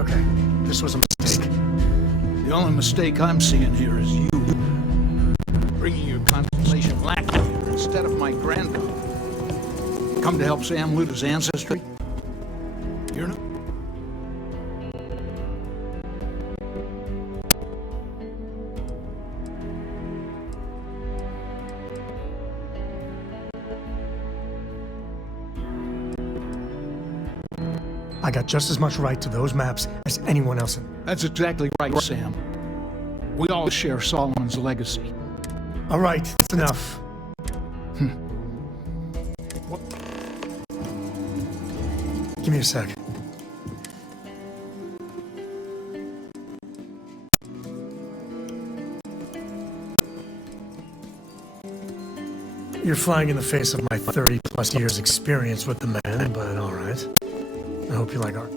Okay, this was a mistake. The only mistake I'm seeing here is you. Bringing your constellation lackey here instead of my granddaughter. Come to help Sam loot his ancestry? You're not... I got just as much right to those maps as anyone else. That's exactly right, Sam. We all share Solomon's legacy. All right, that's enough. Give me a sec. You're flying in the face of my 30-plus years experience with the man, but all right. I hope you like art.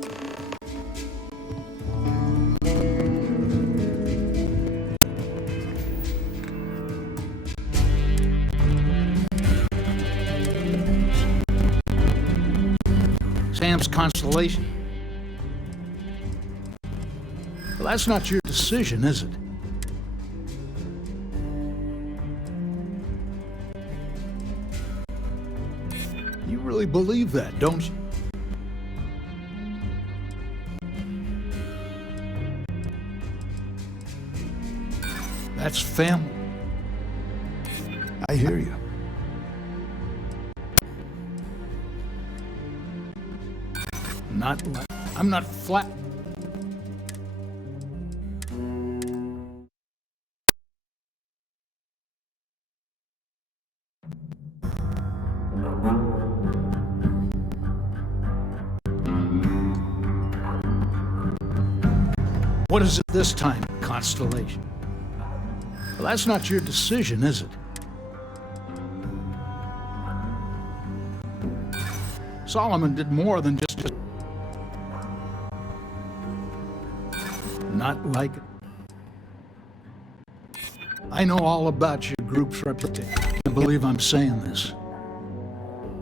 Sam's constellation. Well, that's not your decision, is it? You really believe that, don't you? That's family. I hear you. I'm not flat. What is it this time, Constellation? Well, that's not your decision, is it? Solomon did more than just... Not like... I know all about your group's reputation. I can't believe I'm saying this.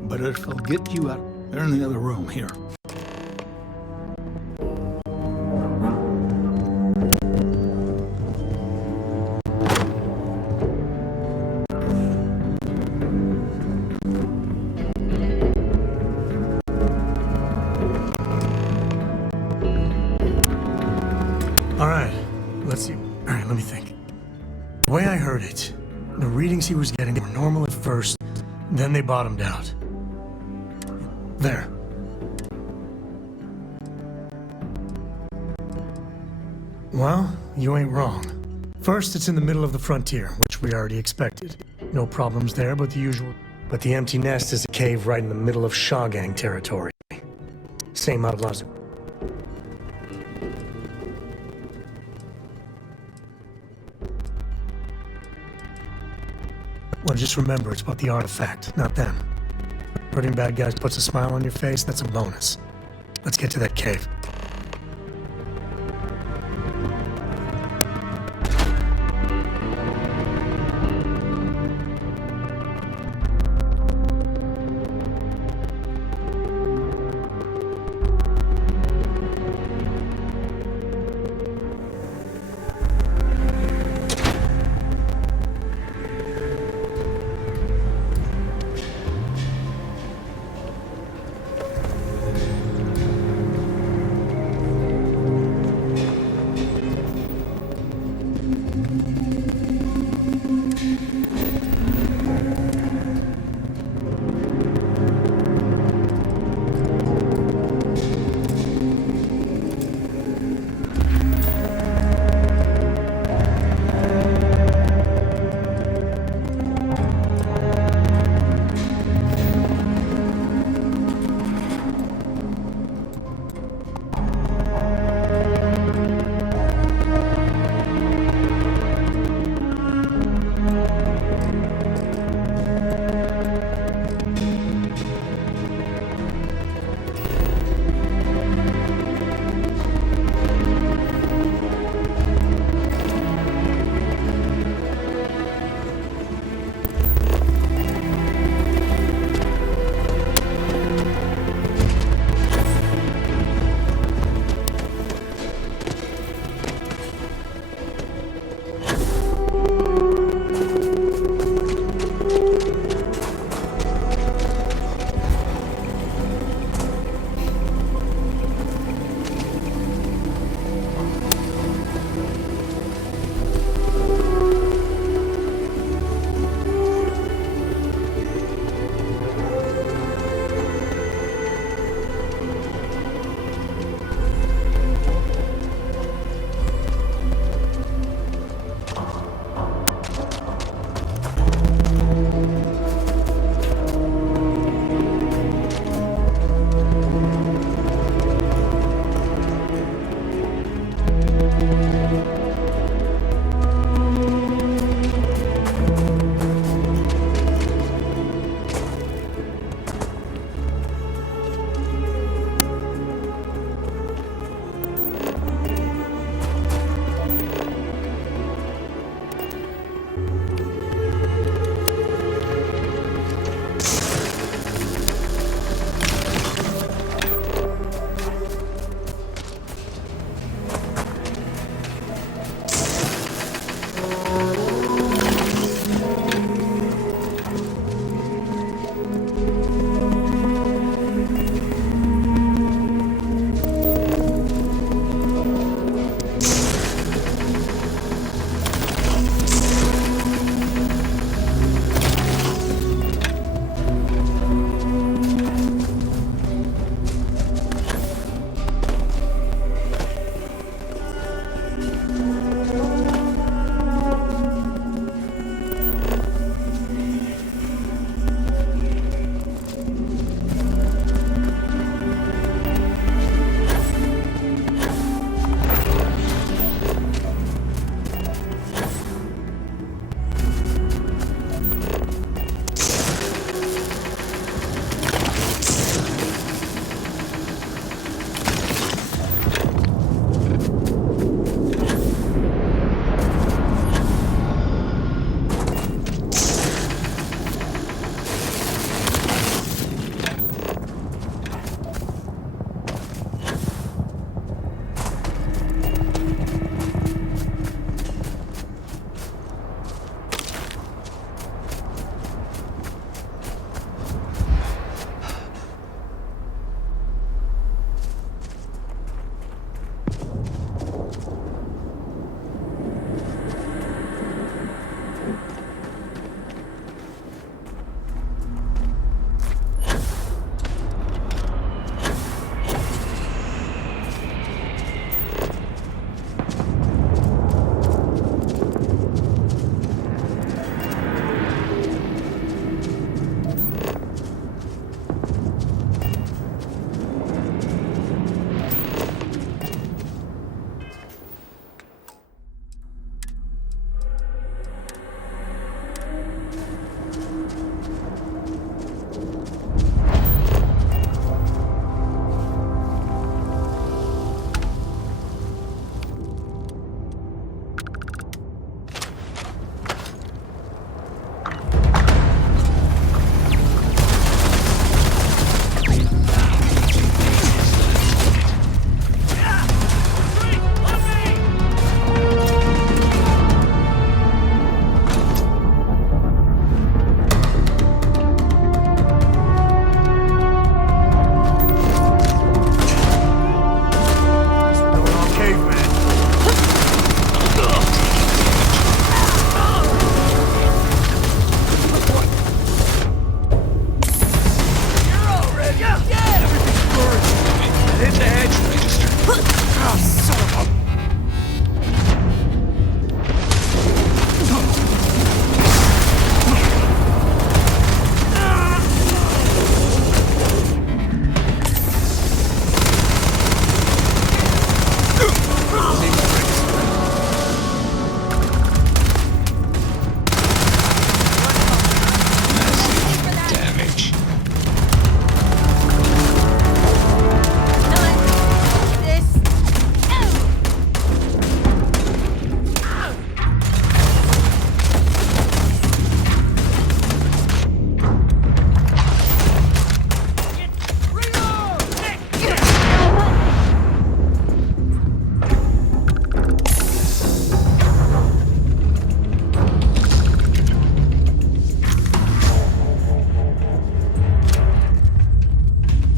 But it'll get you out. They're in the other room, here. Let me think. The way I heard it, the readings he was getting were normal at first, then they bottomed out. There. Well, you ain't wrong. First, it's in the middle of the frontier, which we already expected. No problems there, but the usual. But the empty nest is a cave right in the middle of Shawgang territory. Same outlaws. Well, just remember, it's about the artifact, not them. Hurting bad guys puts a smile on your face, that's a bonus. Let's get to that cave.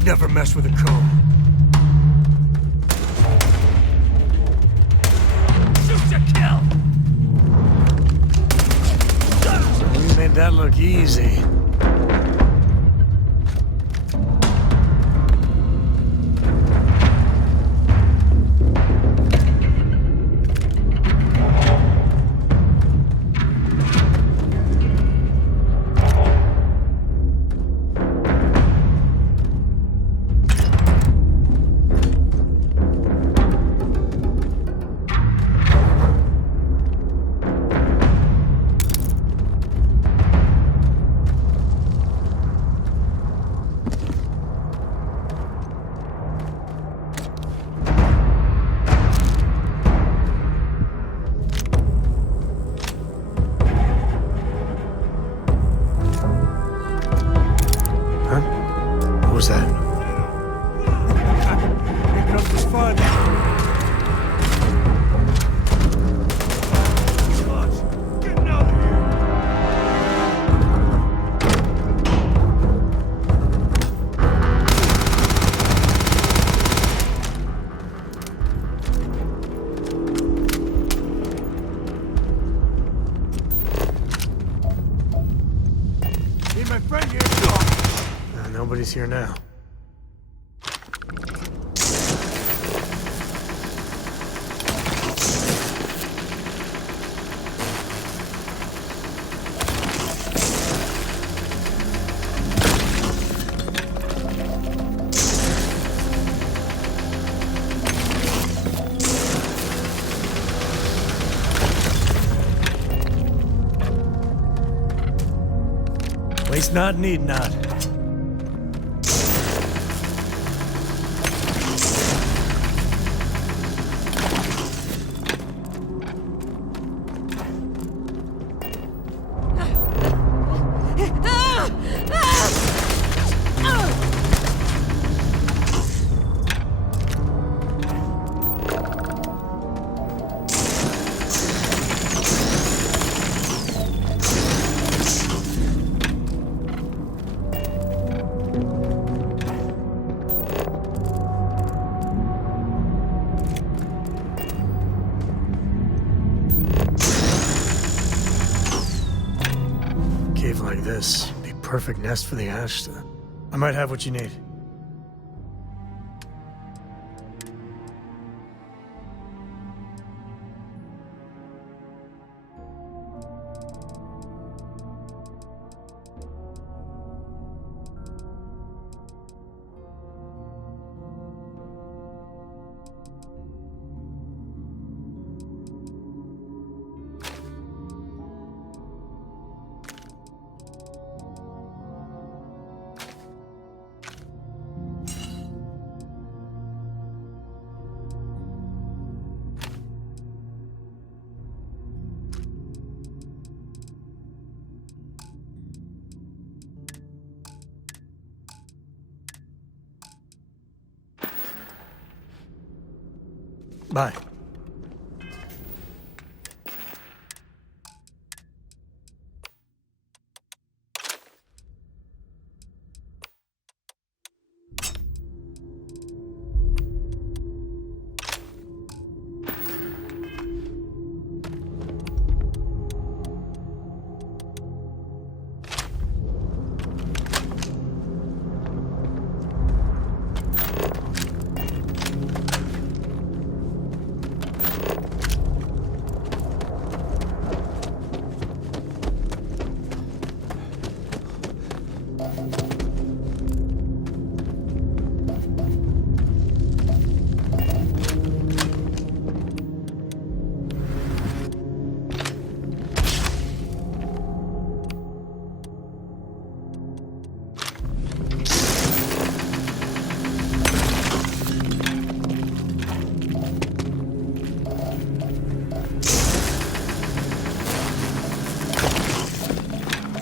Never mess with a cone. Shoot to kill! You made that look easy. What was that? Here comes the fun. Getting out of here. Need my friend here. Nobody's here now. Waste not, need not. Like this, be perfect nest for the Ashta. I might have what you need. Bye.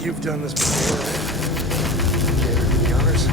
You've done this before, right? Care to do the honors?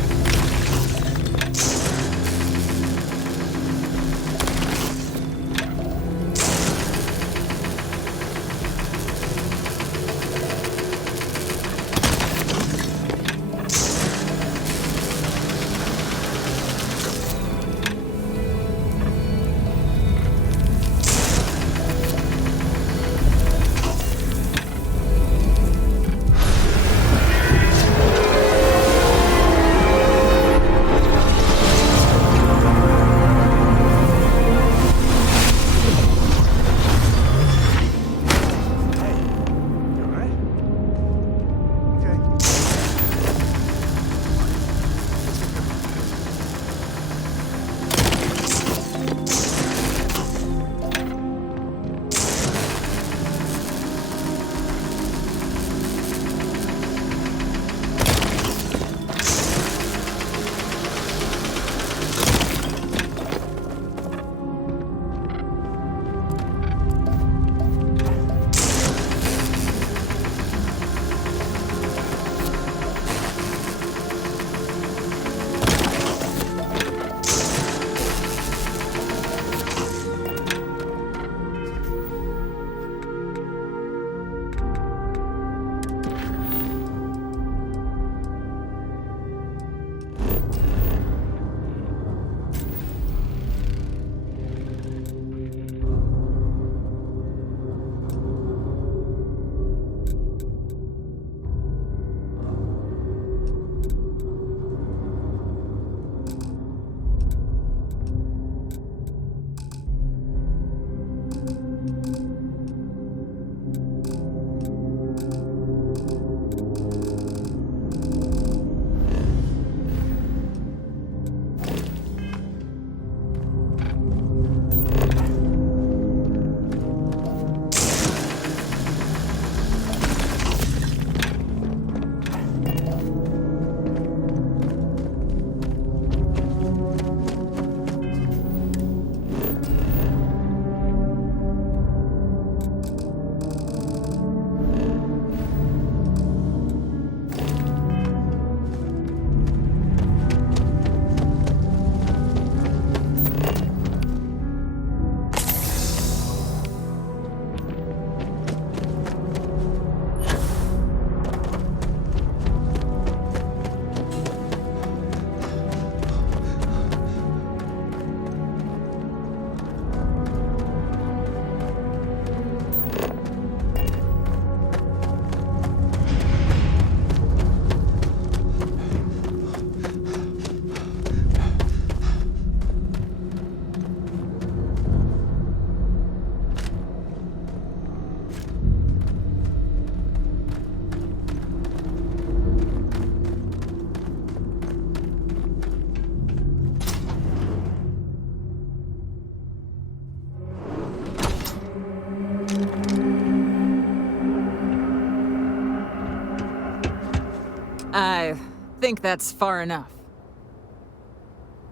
think that's far enough.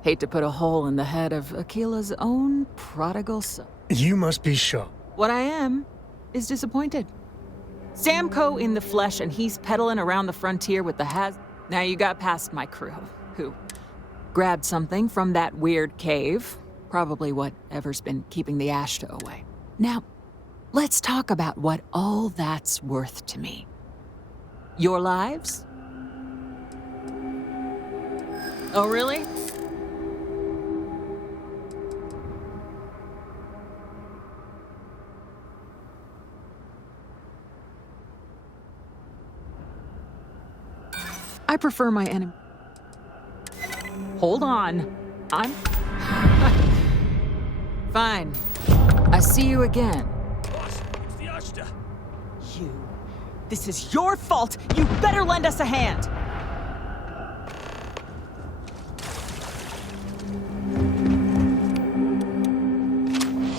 Hate to put a hole in the head of Akila's own prodigal son. You must be shocked. What I am is disappointed. Samco in the flesh, and he's peddling around the frontier with the Now you got past my crew, who grabbed something from that weird cave. Probably whatever's been keeping the Ashta away. Now, let's talk about what all that's worth to me. Your lives? Oh, really? I prefer my enemy. Hold on. I'm... Fine. I see you again. Boss, it's the Ashta. You. This is your fault. You better lend us a hand.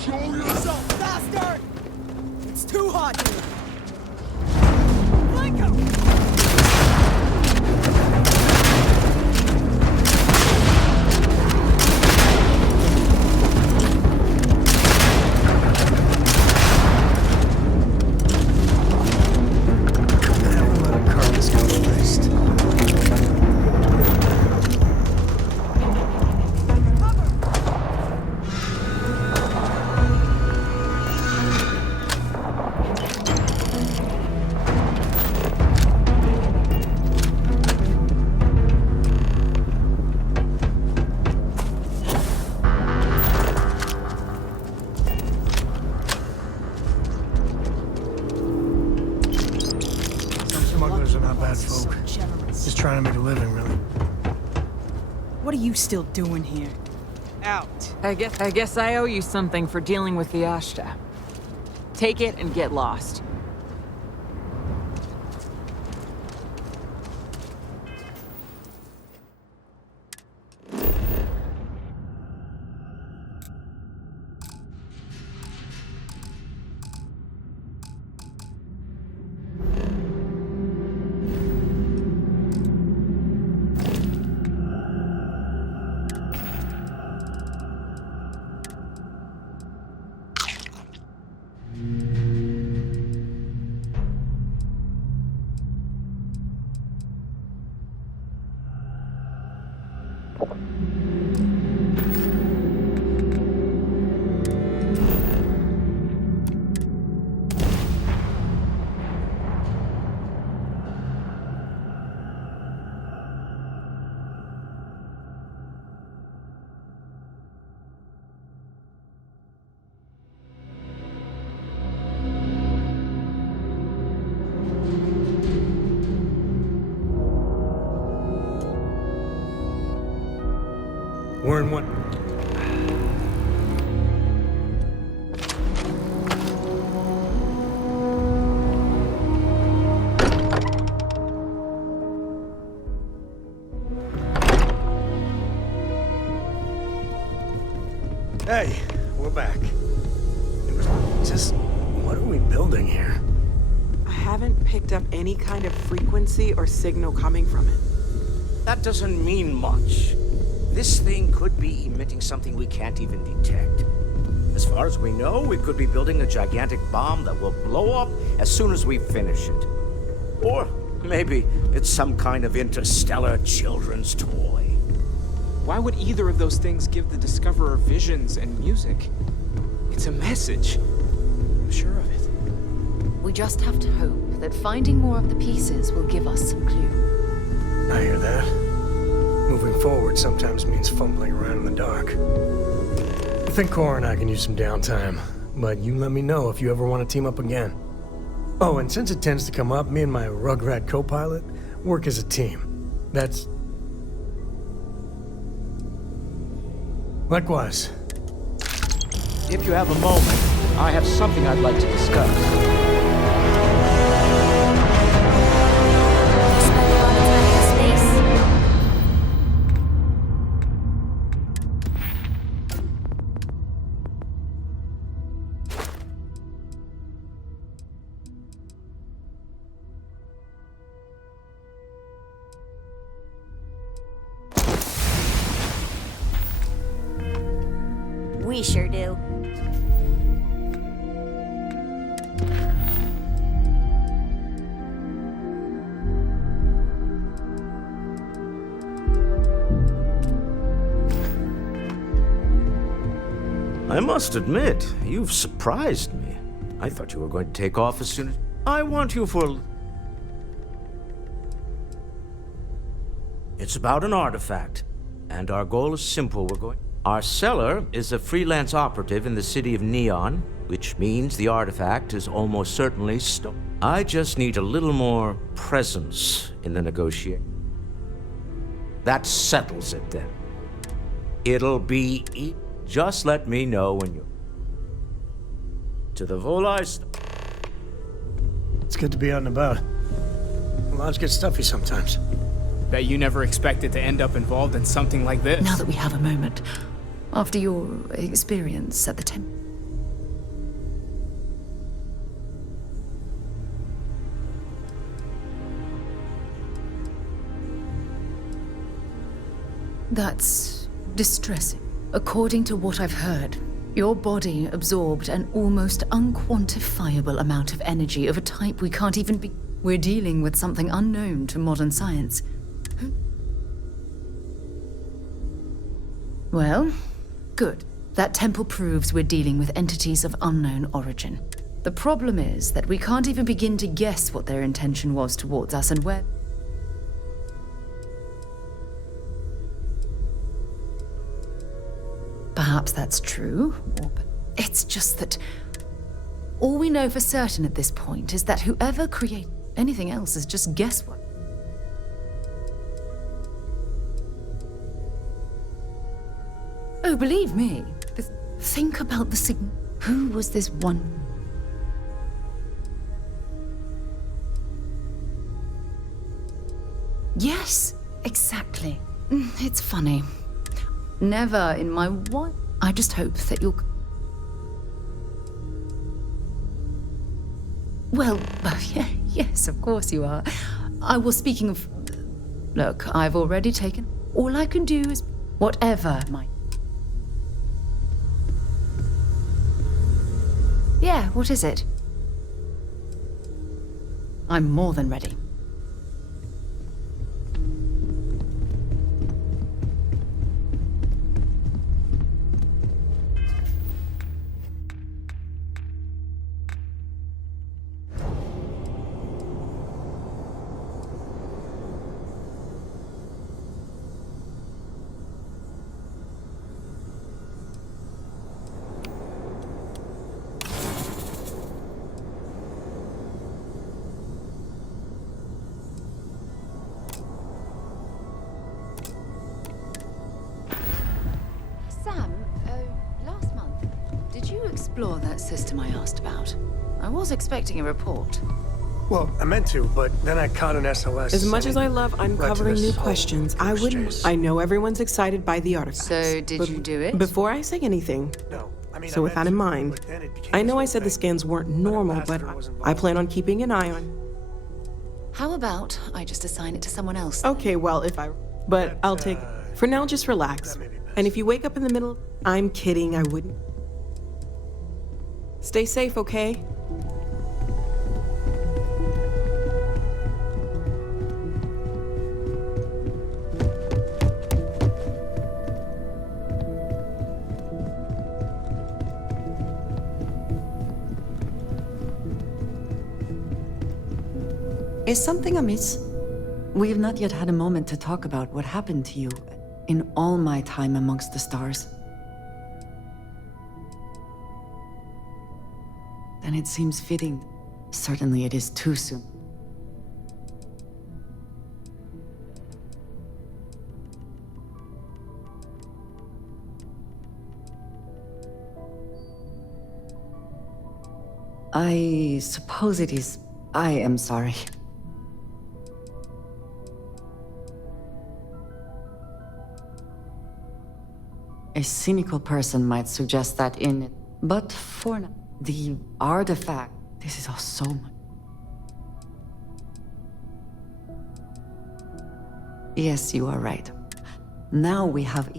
Show yourself, bastard! It's too hot here. Flank him! Smugglers are not bad folk. Just trying to make a living, really. What are you still doing here? Out. I guess I owe you something for dealing with the Ashta. Take it and get lost. We're in one. Hey, we're back. It was just, what are we building here? I haven't picked up any kind of frequency or signal coming from it. That doesn't mean much. This thing could be emitting something we can't even detect. As far as we know, we could be building a gigantic bomb that will blow up as soon as we finish it. Or maybe it's some kind of interstellar children's toy. Why would either of those things give the Discoverer visions and music? It's a message. I'm sure of it. We just have to hope that finding more of the pieces will give us some clue. I hear that. Moving forward sometimes means fumbling around in the dark. I think Cora and I can use some downtime, but you let me know if you ever want to team up again. Oh, and since it tends to come up, me and my Rugrat co-pilot work as a team. That's... Likewise. If you have a moment, I have something I'd like to discuss. We sure do. I must admit, you've surprised me. I thought you were going to take off as soon as... I want you for... It's about an artifact, and our goal is simple. Our seller is a freelance operative in the city of Neon, which means the artifact is almost certainly stolen. I just need a little more presence in the negotiation. That settles it then. It'll be... Just let me know when you're... To the Volais... It's good to be out and about. Lives get stuffy sometimes. Bet you never expected to end up involved in something like this. Now that we have a moment, after your experience at the temple. That's distressing. According to what I've heard, your body absorbed an almost unquantifiable amount of energy of a type we can't even be... We're dealing with something unknown to modern science. Well, good. That temple proves we're dealing with entities of unknown origin. The problem is that we can't even begin to guess what their intention was towards us and where... Perhaps that's true, or it's just that all we know for certain at this point is that whoever created anything else is just guesswork. Oh, believe me, think about the signal. Who was this one? Yes, exactly. It's funny. Never in my what? I just hope that you'll... Well, yeah, yes, of course you are. I was speaking of... Look, I've already taken... All I can do is... Whatever my... Yeah, what is it? I'm more than ready. Explore that system I asked about. I was expecting a report. Well, I meant to, but then I caught an SOS. As much as I love uncovering new questions, I wouldn't... I know everyone's excited by the artifacts. So, did you do it? Before I say anything... No. I mean, so with that in mind, I know I said the scans weren't normal, but I plan on keeping an eye on... How about I just assign it to someone else? Okay, well, if I... But I'll take... For now, just relax. And if you wake up in the middle... I'm kidding, I wouldn't. Stay safe, okay? Is something amiss? We have not yet had a moment to talk about what happened to you in all my time amongst the stars. Then it seems fitting. Certainly it is too soon. I suppose it is. I am sorry. A cynical person might suggest that in it, but for now, the artifact, this is all so much. Yes, you are right. Now we have...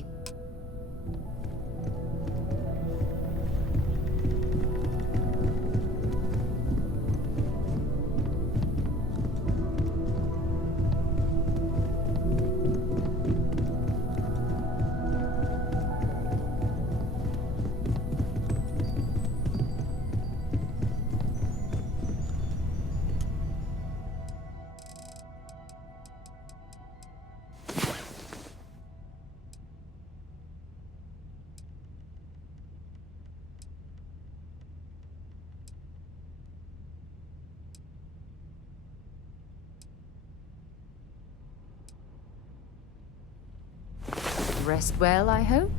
Rest well, I hope.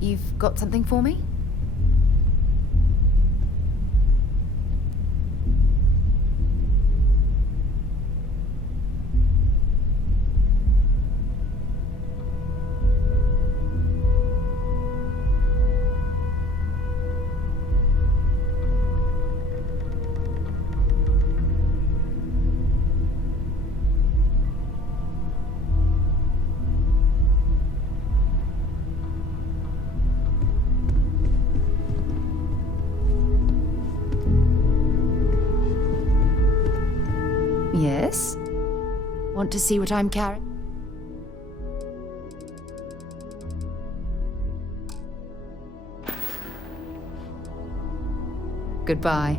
You've got something for me? Yes? Want to see what I'm carrying? Goodbye.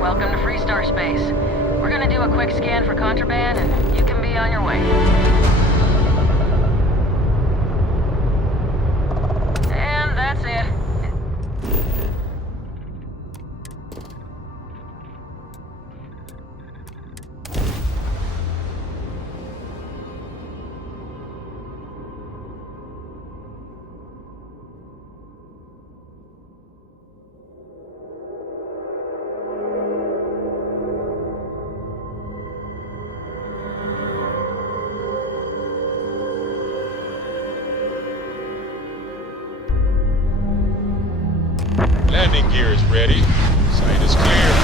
Welcome to Freestar Space. We're gonna do a quick scan for contraband, and you can be on your way. And that's it. Landing gear is ready. Site is clear.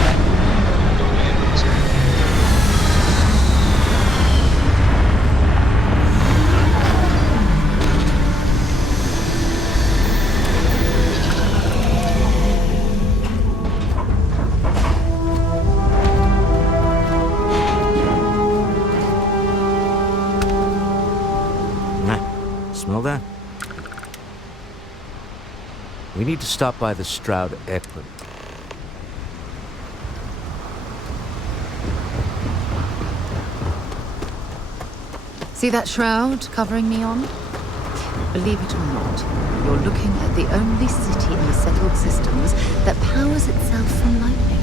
Smell that? We need to stop by the Stroud Eklund. See that shroud covering me on? Believe it or not, you're looking at the only city in the settled systems that powers itself from lightning.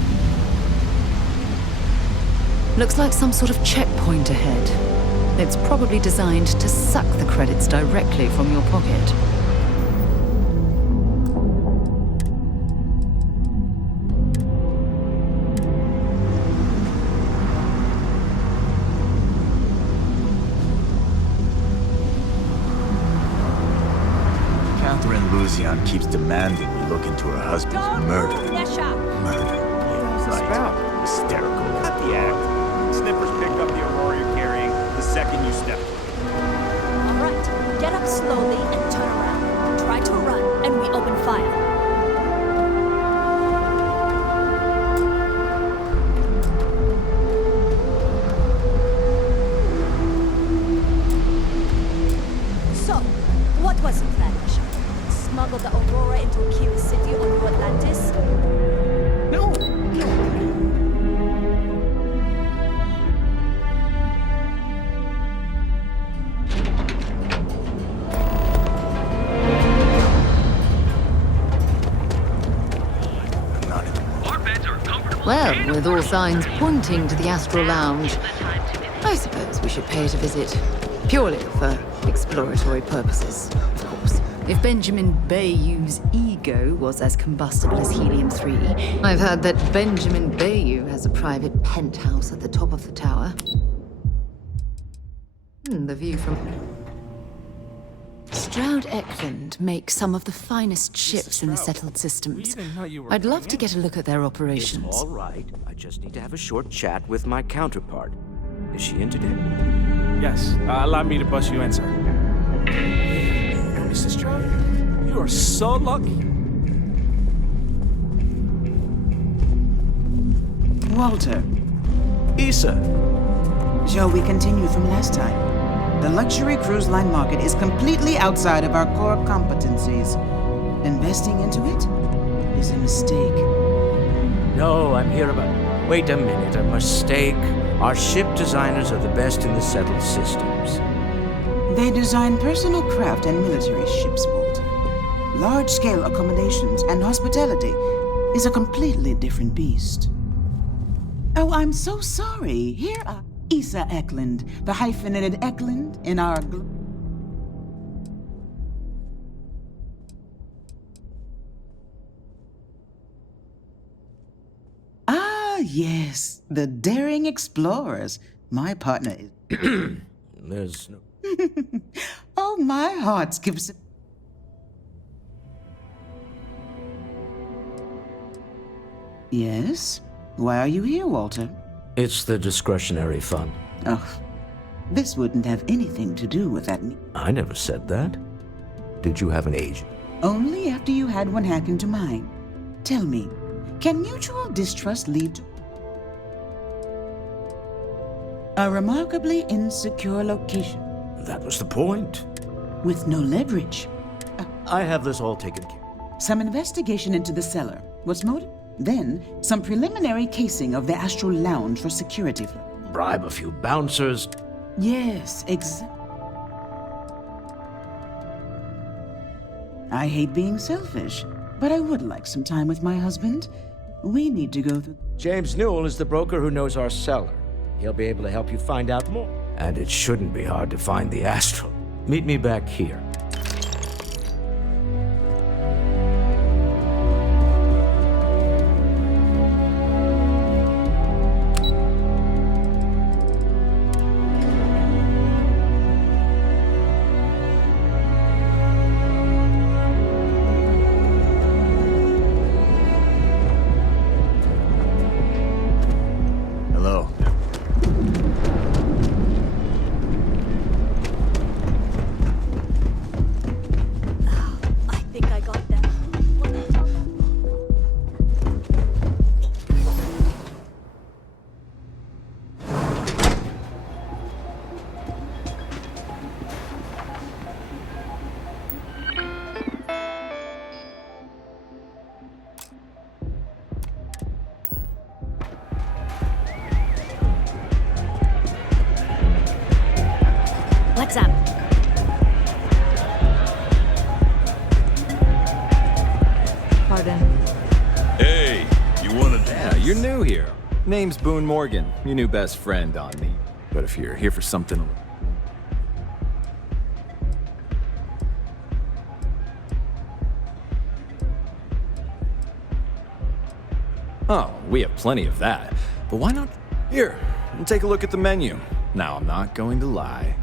Looks like some sort of checkpoint ahead. It's probably designed to suck the credits directly from your pocket. Lucian keeps demanding we look into her husband's murder. Murder. Yeah, right. Hysterical. Not the act. Snippers pick up the Aurora you're carrying the second you step. All right, get up slowly and turn around. Try to run, and we open fire. So, what was the plan, Misha? Smuggle the Aurora into Kira City or New Atlantis? No. Well, with all signs pointing to the Astral Lounge, I suppose we should pay it a visit. Purely for exploratory purposes, of course. If Benjamin Bayou's ego was as combustible as helium-3, I've heard that Benjamin Bayou has a private penthouse at the top of the tower. The view from... Stroud Eklund makes some of the finest ships in the settled systems. I'd love to get a look at their operations. It's all right. I just need to have a short chat with my counterpart. Is she in today? Yes. Allow me to bust you in, sir. Mr. Stroud, you are so lucky. Walter. Issa. Shall we continue from last time? The luxury cruise line market is completely outside of our core competencies. Investing into it is a mistake. No, I'm here about... Wait a minute, a mistake? Our ship designers are the best in the settled systems. They design personal craft and military ships, Walter. Large-scale accommodations and hospitality is a completely different beast. Oh, I'm so sorry. Here are Issa Eklund, the hyphenated Eklund in our... Ah, yes, the daring explorers. My partner is... There's no... Oh, my heart skips... Yes? Why are you here, Walter? It's the discretionary fund. Oh, this wouldn't have anything to do with that. I never said that. Did you have an agent? Only after you had one hack into mine. Tell me, can mutual distrust lead to a remarkably insecure location? That was the point. With no leverage. I have this all taken care of. Some investigation into the cellar. What's motive? Then, some preliminary casing of the Astral Lounge for security. Bribe a few bouncers. Yes, I hate being selfish, but I would like some time with my husband. We need to go through... James Newell is the broker who knows our cellar. He'll be able to help you find out more. And it shouldn't be hard to find the Astral. Meet me back here. What's up? Pardon. Hey, you wanna dance? Yeah, you're new here. Name's Boone Morgan, your new best friend on me. But if you're here for something... Oh, we have plenty of that. But why not... Here, take a look at the menu. Now, I'm not going to lie.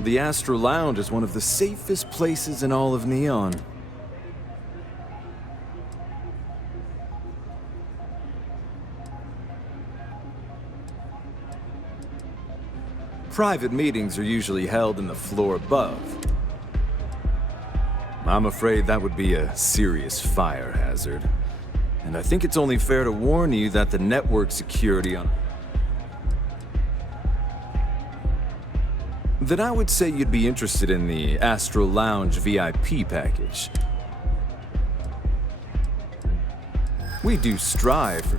The Astral Lounge is one of the safest places in all of Neon. Private meetings are usually held in the floor above. I'm afraid that would be a serious fire hazard. And I think it's only fair to warn you that the network security on... That I would say you'd be interested in the Astral Lounge VIP package. We do strive for...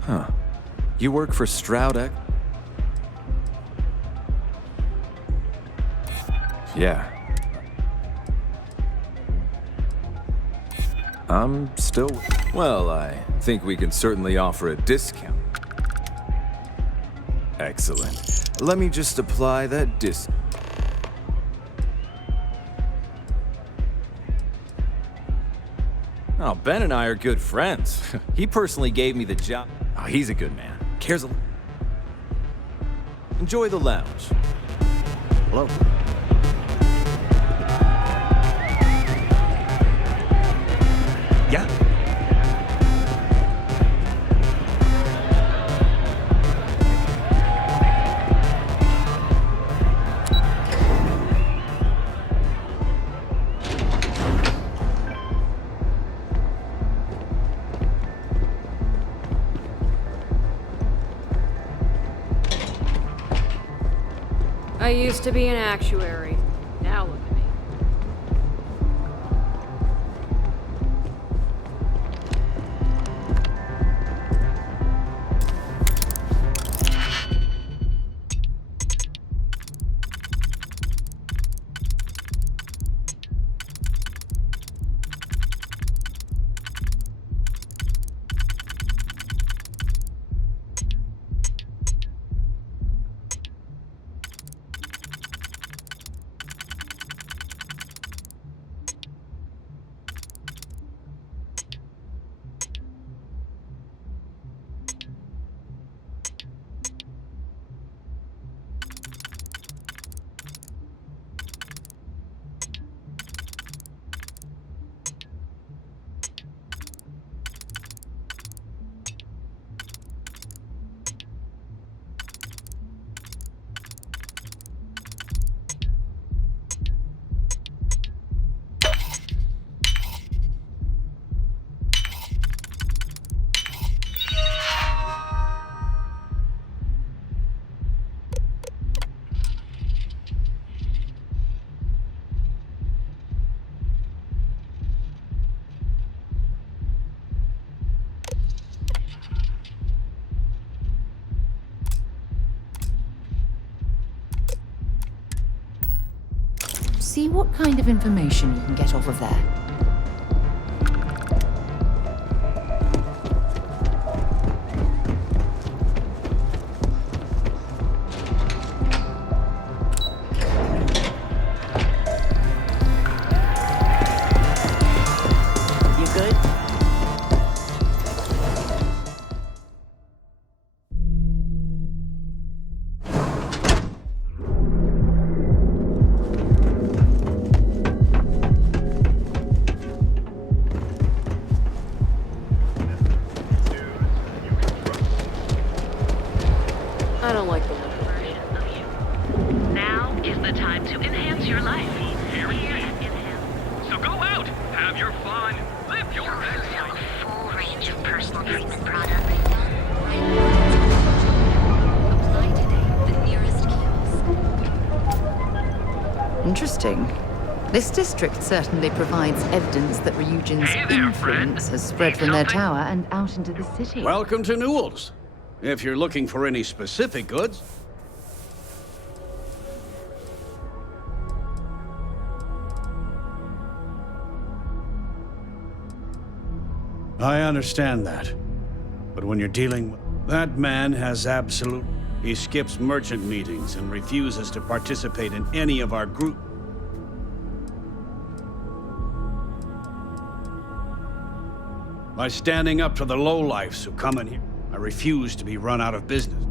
Huh. You work for Stroud? I'm still... Well, I think we can certainly offer a discount. Excellent. Let me just apply that Oh, Ben and I are good friends. He personally gave me the job. Oh, he's a good man. Cares a... Enjoy the lounge. Hello. Yeah? I used to be an actuary. Now look at me. See what kind of information you can get off of there. You good? I don't like the look of it. Now is the time to enhance your life. Here So go out, have your fun, live your best life. Full range of personal treatment products. Apply today, the nearest kiosk. Interesting. This district certainly provides evidence that Ryujin's influence has spread from their tower and out into the city. Welcome to Newell's. If you're looking for any specific goods... I understand that. But when you're dealing with... That man has absolute... He skips merchant meetings and refuses to participate in any of our group... By standing up to the lowlifes who come in here, I refuse to be run out of business.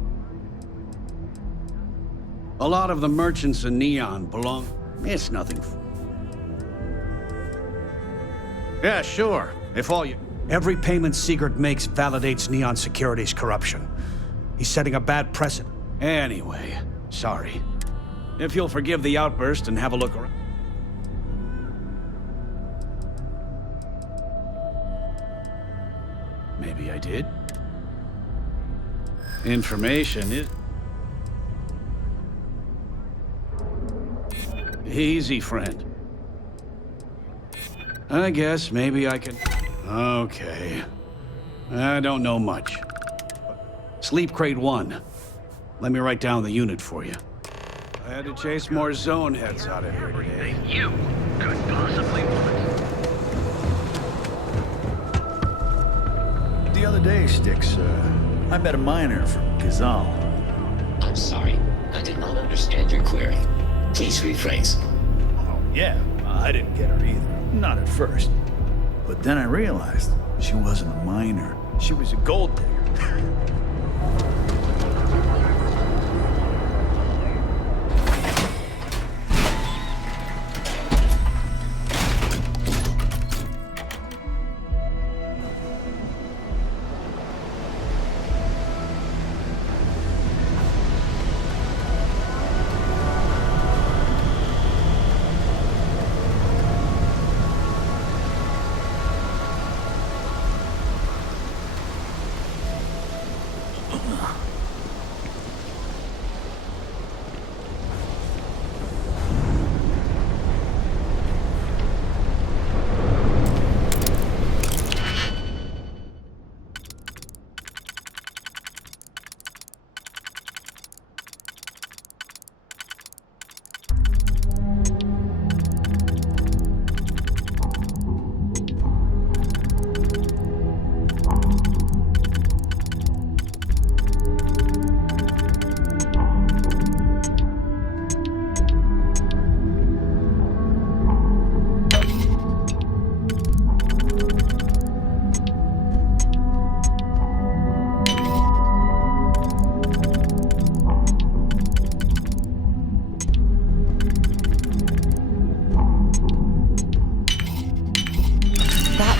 A lot of the merchants in Neon belong... It's nothing. Yeah, sure. If all you... Every payment Sigurd makes validates Neon Security's corruption. He's setting a bad precedent. Anyway, sorry. If you'll forgive the outburst and have a look around... Maybe I did. Information is... Easy, friend. I guess maybe I can... Okay. I don't know much. Sleep Crate 1. Let me write down the unit for you. I had to chase more zone heads out of here today. You could possibly want. the day, Styx. I met a miner from Gazal. I'm sorry. I did not understand your query. Please rephrase. Oh, yeah. I didn't get her either. Not at first. But then I realized she wasn't a miner. She was a gold digger.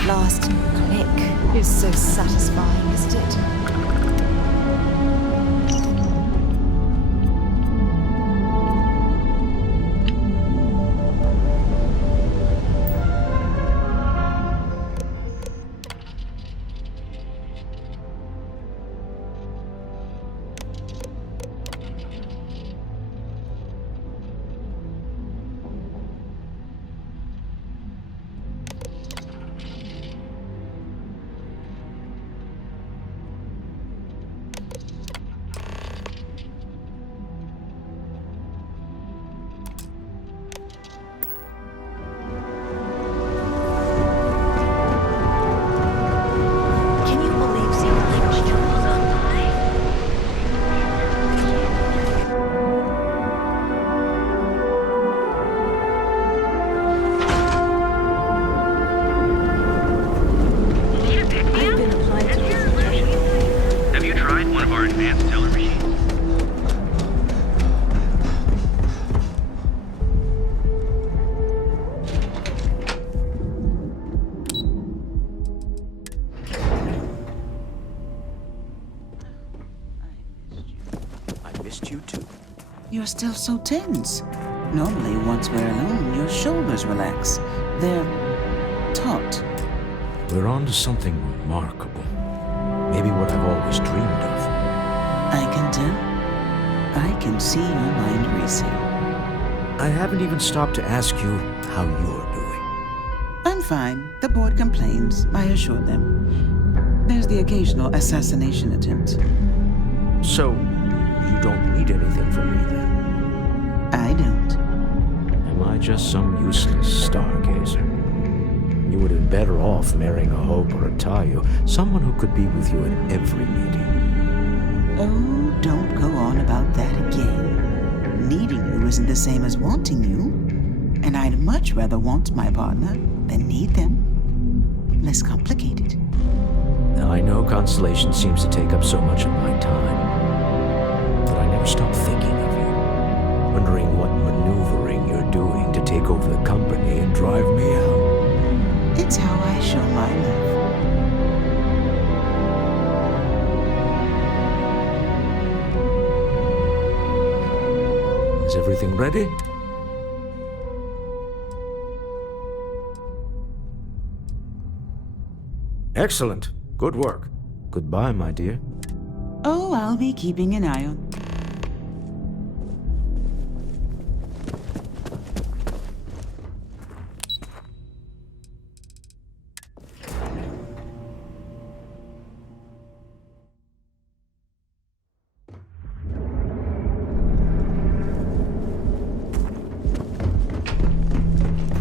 Last click is so satisfying, isn't it? You're still so tense. Normally, once we're alone, your shoulders relax. They're taut. We're on to something remarkable. Maybe what I've always dreamed of. I can tell. I can see your mind racing. I haven't even stopped to ask you how you're doing. I'm fine. The board complains, I assure them. There's the occasional assassination attempt. So, you don't need anything from me then? I don't. Am I just some useless stargazer? You would have been better off marrying a Hope or a Tayo, someone who could be with you at every meeting. Oh, don't go on about that again. Needing you isn't the same as wanting you. And I'd much rather want my partner than need them. Less complicated. Now, I know Constellation seems to take up so much of my time, but I never stop thinking of you, wondering what maneuvering you're doing to take over the company and drive me out. It's how I show my love. Is everything ready? Excellent. Good work. Goodbye, my dear. Oh, I'll be keeping an eye on.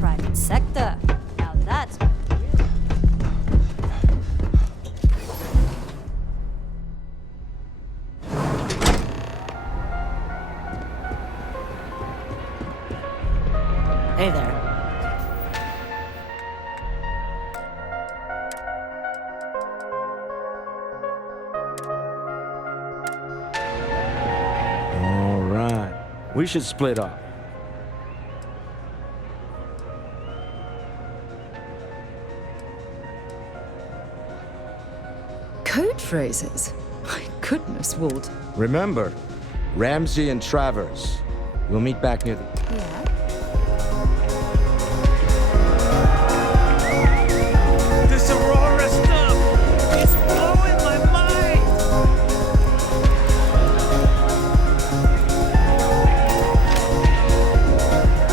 Private sector. Now that's Hey there. All right. We should split up. Code phrases? My goodness, Walt. Remember, Ramsey and Travers. We'll meet back near the... Yeah. This Aurora stuff is blowing my mind!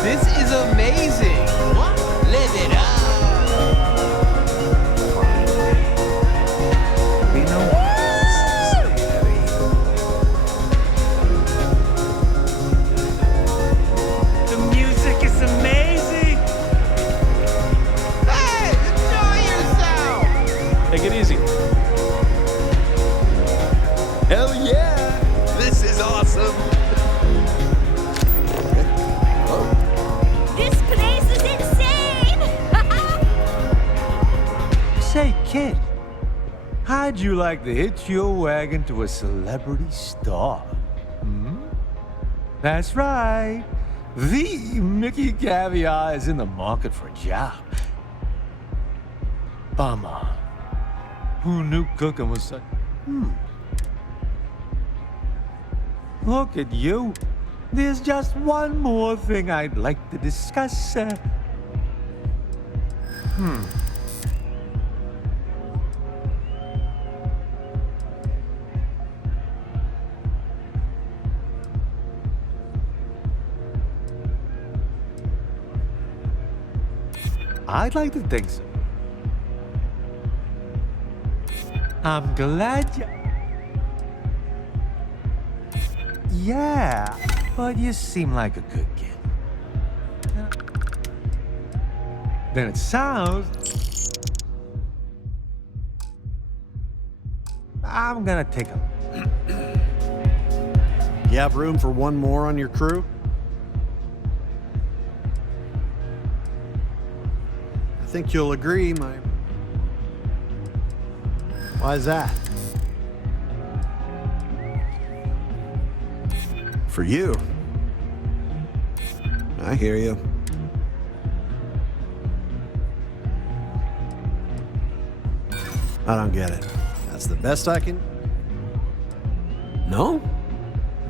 This is amazing! Live it up! The music is amazing! Hey, enjoy yourself! Take it easy. Hell yeah! This is awesome! This place is insane! Say, kid, how'd you like to hitch your wagon to a celebrity star? Hmm? That's right. The Mickey Caviar is in the market for a job. Bummer. Who knew cooking was such... Look at you. There's just one more thing I'd like to discuss. I'd like to think so. I'm glad you... Yeah, but you seem like a good kid. Then it sounds... I'm gonna take a... You have room for one more on your crew? I think you'll agree, Why's that? For you. I hear you. I don't get it. That's the best I can... No?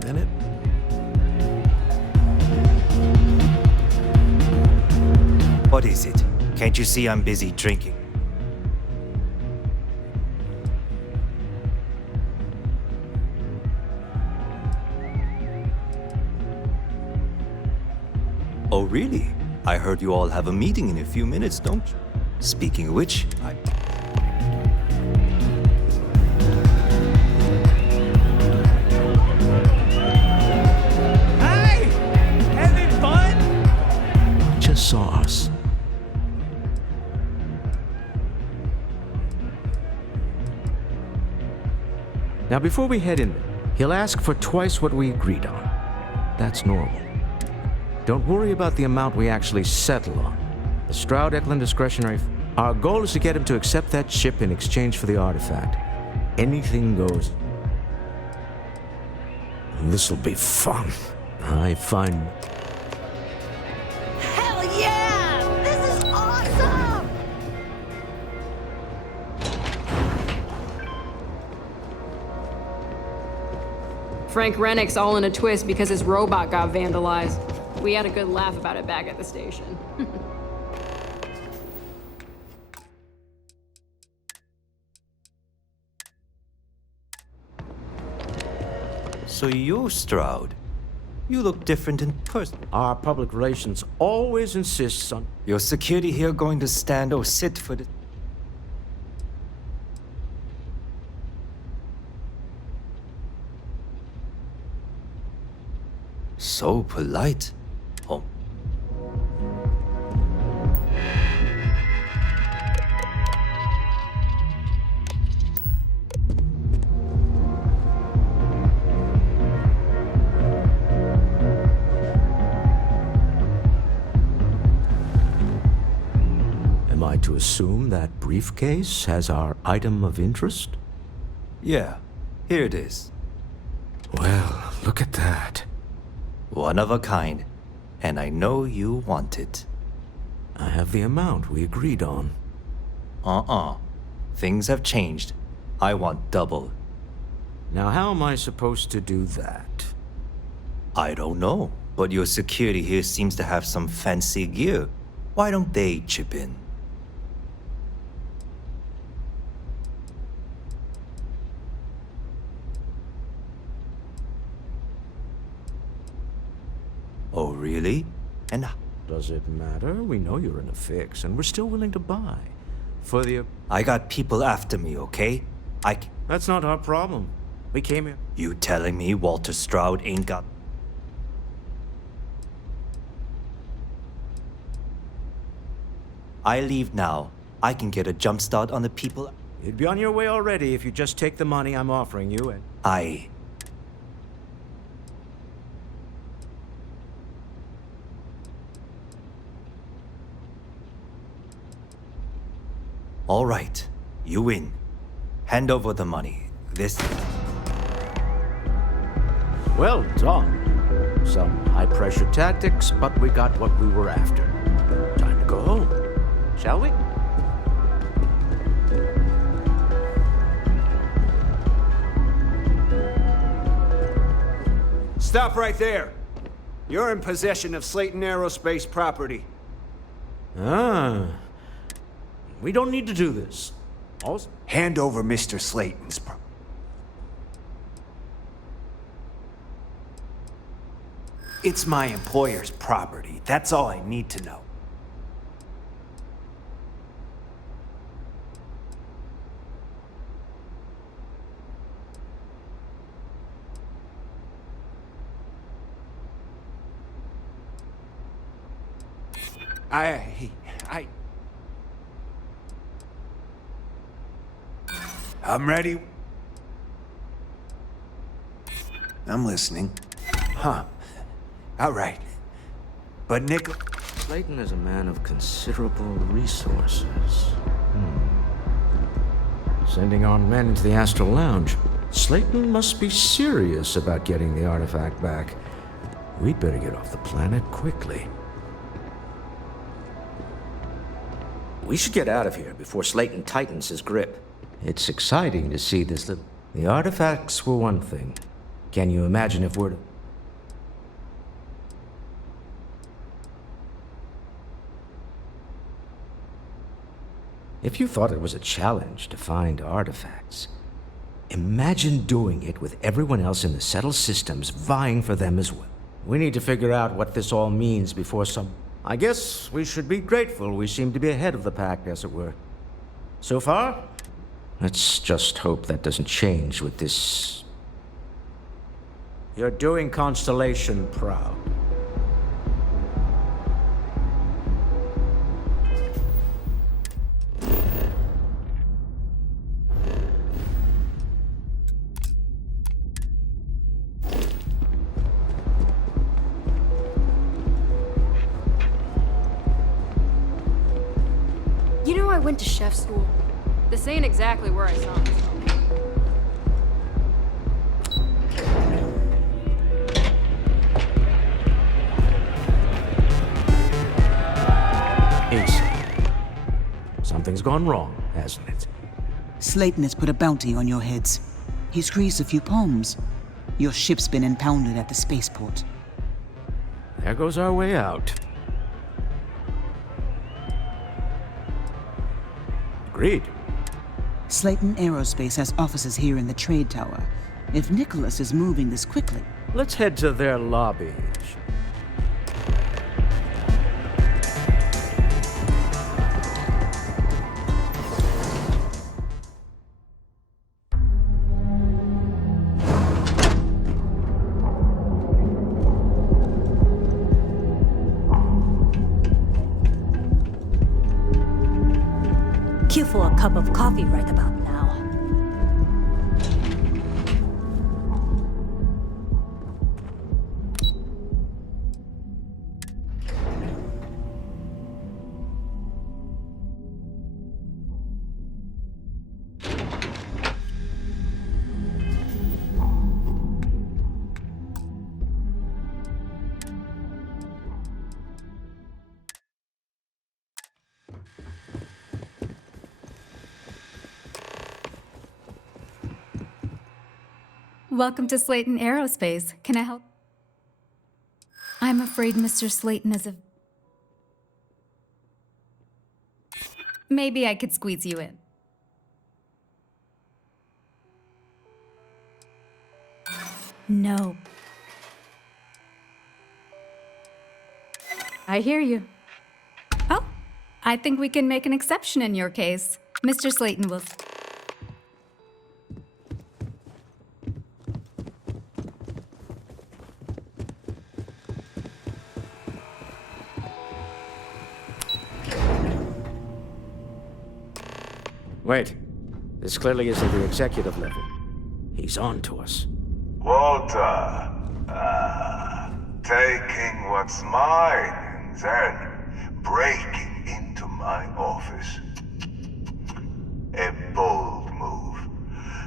Then it... What is it? Can't you see I'm busy drinking? Oh, really? I heard you all have a meeting in a few minutes, don't you? Speaking of which, Hey! Having fun? Just saw us. Now, before we head in there, he'll ask for twice what we agreed on. That's normal. Don't worry about the amount we actually settle on. The Stroud-Eklund discretionary... Our goal is to get him to accept that ship in exchange for the artifact. Anything goes. This'll be fun. I find... Hell yeah! This is awesome! Frank Rennick's all in a twist because his robot got vandalized. We had a good laugh about it back at the station. So you're Stroud. You look different in person. Our public relations always insists on... Your security here going to stand or sit for the... So polite. Oh. to assume that briefcase has our item of interest? Yeah, here it is. Well, look at that. One of a kind, and I know you want it. I have the amount we agreed on. Things have changed. I want double. Now, how am I supposed to do that? I don't know, but your security here seems to have some fancy gear. Why don't they chip in? Oh, really? And does it matter? We know you're in a fix, and we're still willing to buy. For the... I got people after me, okay? That's not our problem. We came here... You telling me Walter Stroud ain't got... I leave now. I can get a jump start on the people... You'd be on your way already if you just take the money I'm offering you and... All right, you win. Hand over the money. This... Well done. Some high-pressure tactics, but we got what we were after. Time to go home, shall we? Stop right there. You're in possession of Slayton Aerospace property. We don't need to do this. Also, hand over Mr. Slayton's It's my employer's property. That's all I need to know. I'm ready. I'm listening. Huh. All right. But Nick... Slayton is a man of considerable resources. Sending armed men into the Astral Lounge. Slayton must be serious about getting the artifact back. We'd better get off the planet quickly. We should get out of here before Slayton tightens his grip. It's exciting to see this little... The artifacts were one thing. Can you imagine if we're to... If you thought it was a challenge to find artifacts, imagine doing it with everyone else in the settled systems vying for them as well. We need to figure out what this all means before some... I guess we should be grateful we seem to be ahead of the pack, as it were. So far, let's just hope that doesn't change with this... You're doing Constellation proud. You know, I went to chef school. This ain't exactly where I saw myself. Ace. Something's gone wrong, hasn't it? Slayton has put a bounty on your heads. He's greased a few palms. Your ship's been impounded at the spaceport. There goes our way out. Agreed. Slayton Aerospace has offices here in the trade tower. If Nicholas is moving this quickly... Let's head to their lobby. Cue for a cup of coffee right about now. Welcome to Slayton Aerospace. Can I help? I'm afraid Mr. Slayton is a... Maybe I could squeeze you in. No. I hear you. Oh, I think we can make an exception in your case. Mr. Slayton will... Wait. This clearly isn't the executive level. He's on to us. Walter. Taking what's mine and then breaking into my office. A bold move,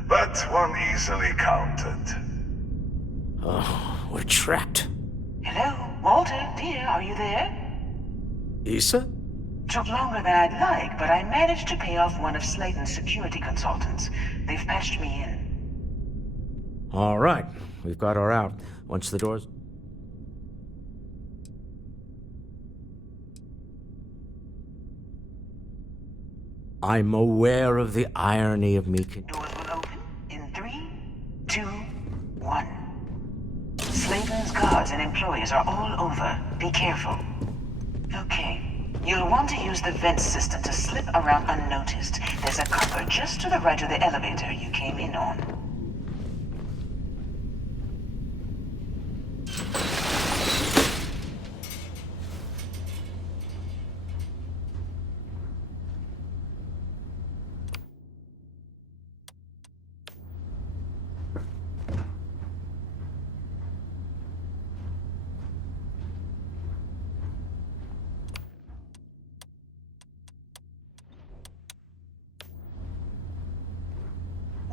but one easily countered. Oh, we're trapped. Hello, Walter, dear, are you there? Issa? Took longer than I'd like, but I managed to pay off one of Slayton's security consultants. They've patched me in. All right. We've got her out. Once the doors... I'm aware of the irony of me... Doors will open in 3, 2, 1. Slayton's guards and employees are all over. Be careful. Okay. You'll want to use the vent system to slip around unnoticed. There's a cupboard just to the right of the elevator you came in on.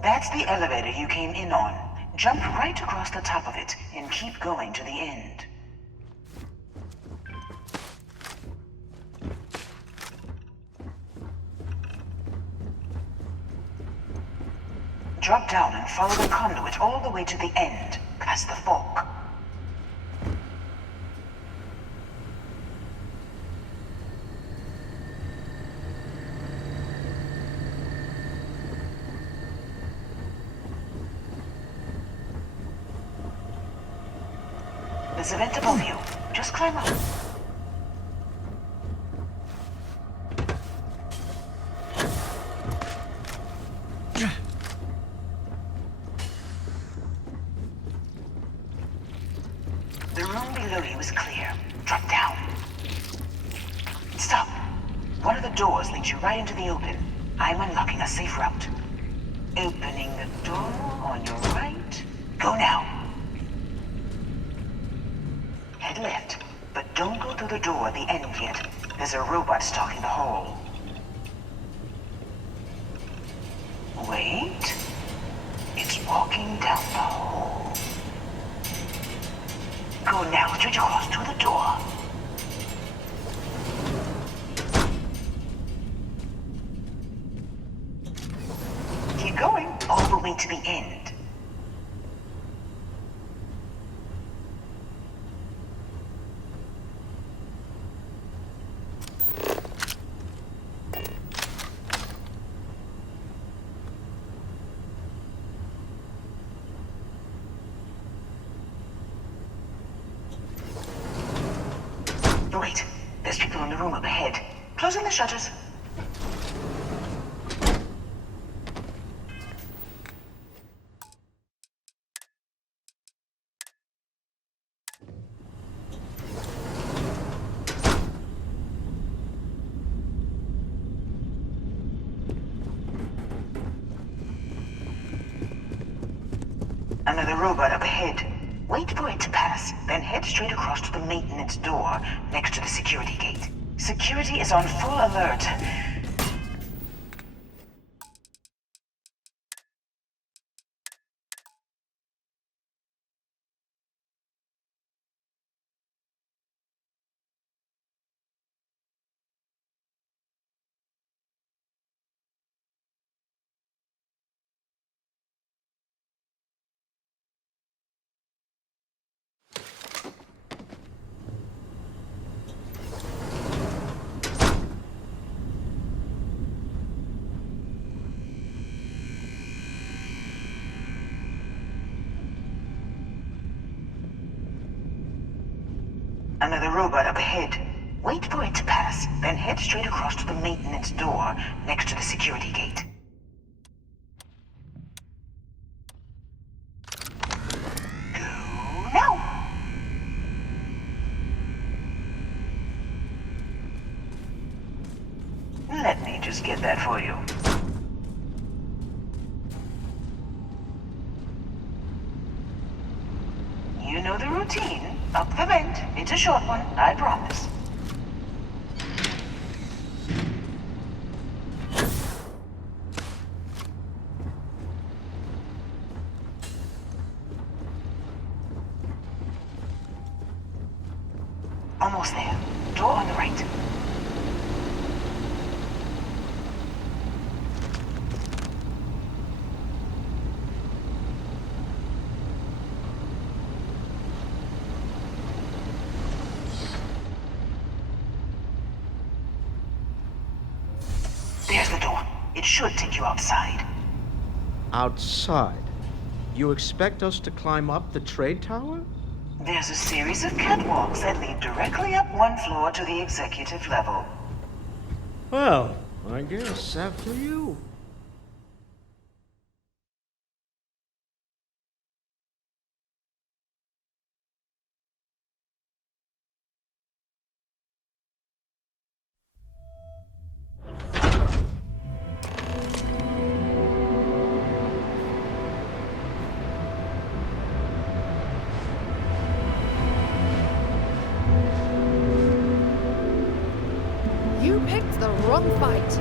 That's the elevator you came in on. Jump right across the top of it and keep going to the end. Drop down and follow the conduit all the way to the end, past the fork. There's a vent above you. Just climb up. The room below you is clear. Drop down. Stop. One of the doors leads you right into the open. I'm unlocking a safe route. Opening the door on your right. Go now. Head left, but don't go through the door at the end yet. There's a robot stalking the hall. Wait. It's walking down the hall. Go now, straight across to the door. Keep going, all the way to the end. Wait, there's people in the room up ahead. Closing the shutters. Another robot up ahead. Wait for it to pass, then head straight across to the maintenance door next to the security gate. Security is on full alert. Another robot up ahead. Wait for it to pass, then head straight across to the maintenance door next to the security gate. Go now! Let me just get that for you. You know the routine. Up the vent. It's a short one, I promise. Almost there. Door on the right. There's the door. It should take you outside. Outside? You expect us to climb up the trade tower? There's a series of catwalks that lead directly up one floor to the executive level. Well, I guess after you. You picked the wrong fight.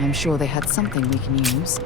I'm sure they had something we can use.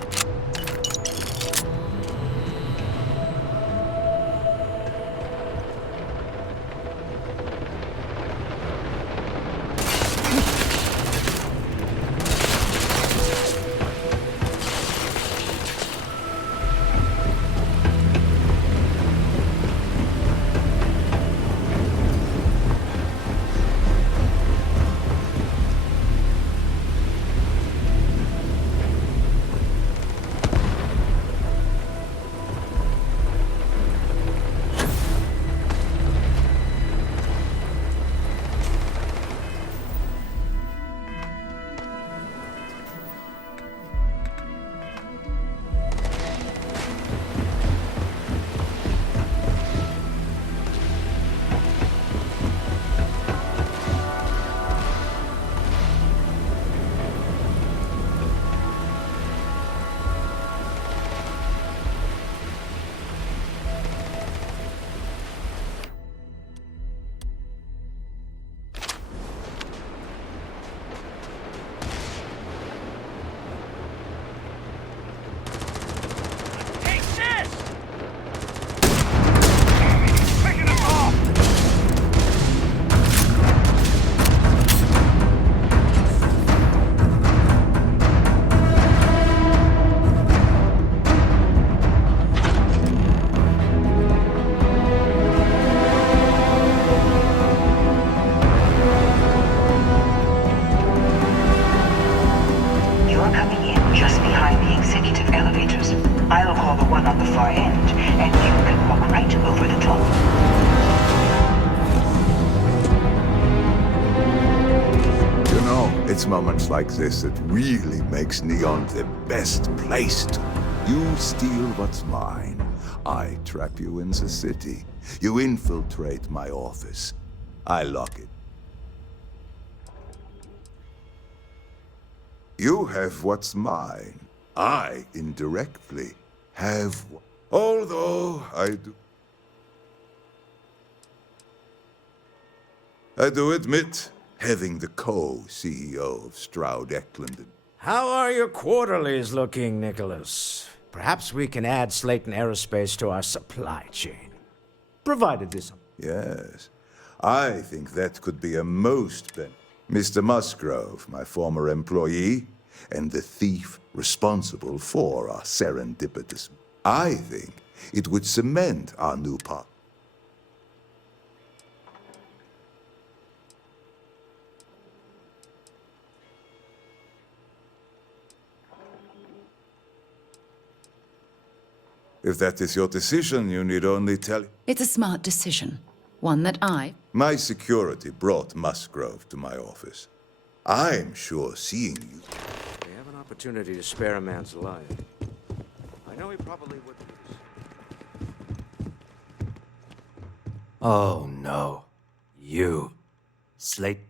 It's moments like this that really makes Neon the best place to. You steal what's mine. I trap you in the city. You infiltrate my office. I lock it. You have what's mine. I, indirectly, have... Although I do admit, having the co-CEO of Stroud Eklund... How are your quarterlies looking, Nicholas? Perhaps we can add Slayton Aerospace to our supply chain. Provided this... Yes, I think that could be a most Mr. Musgrove, my former employee, and the thief responsible for our serendipitous... I think it would cement our new part. If that is your decision, you need only tell... It's a smart decision. One that My security brought Musgrove to my office. I'm sure seeing you... We have an opportunity to spare a man's life. I know he probably would... Oh no. You. Slate.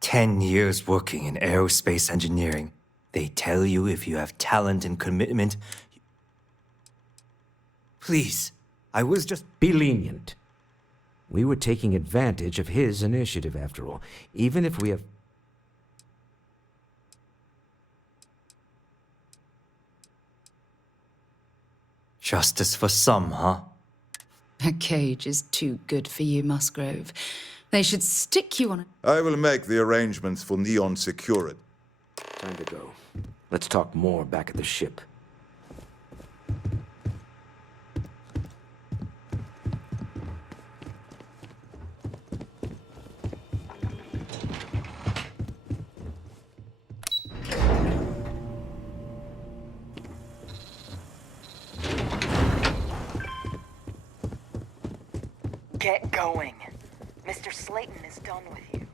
10 years working in aerospace engineering. They tell you if you have talent and commitment. Please, I was just... Be lenient. We were taking advantage of his initiative, after all. Even if we have... Justice for some, huh? A cage is too good for you, Musgrove. They should stick you on it. I will make the arrangements for Neon security. Time to go. Let's talk more back at the ship. Get going. Mr. Slayton is done with you.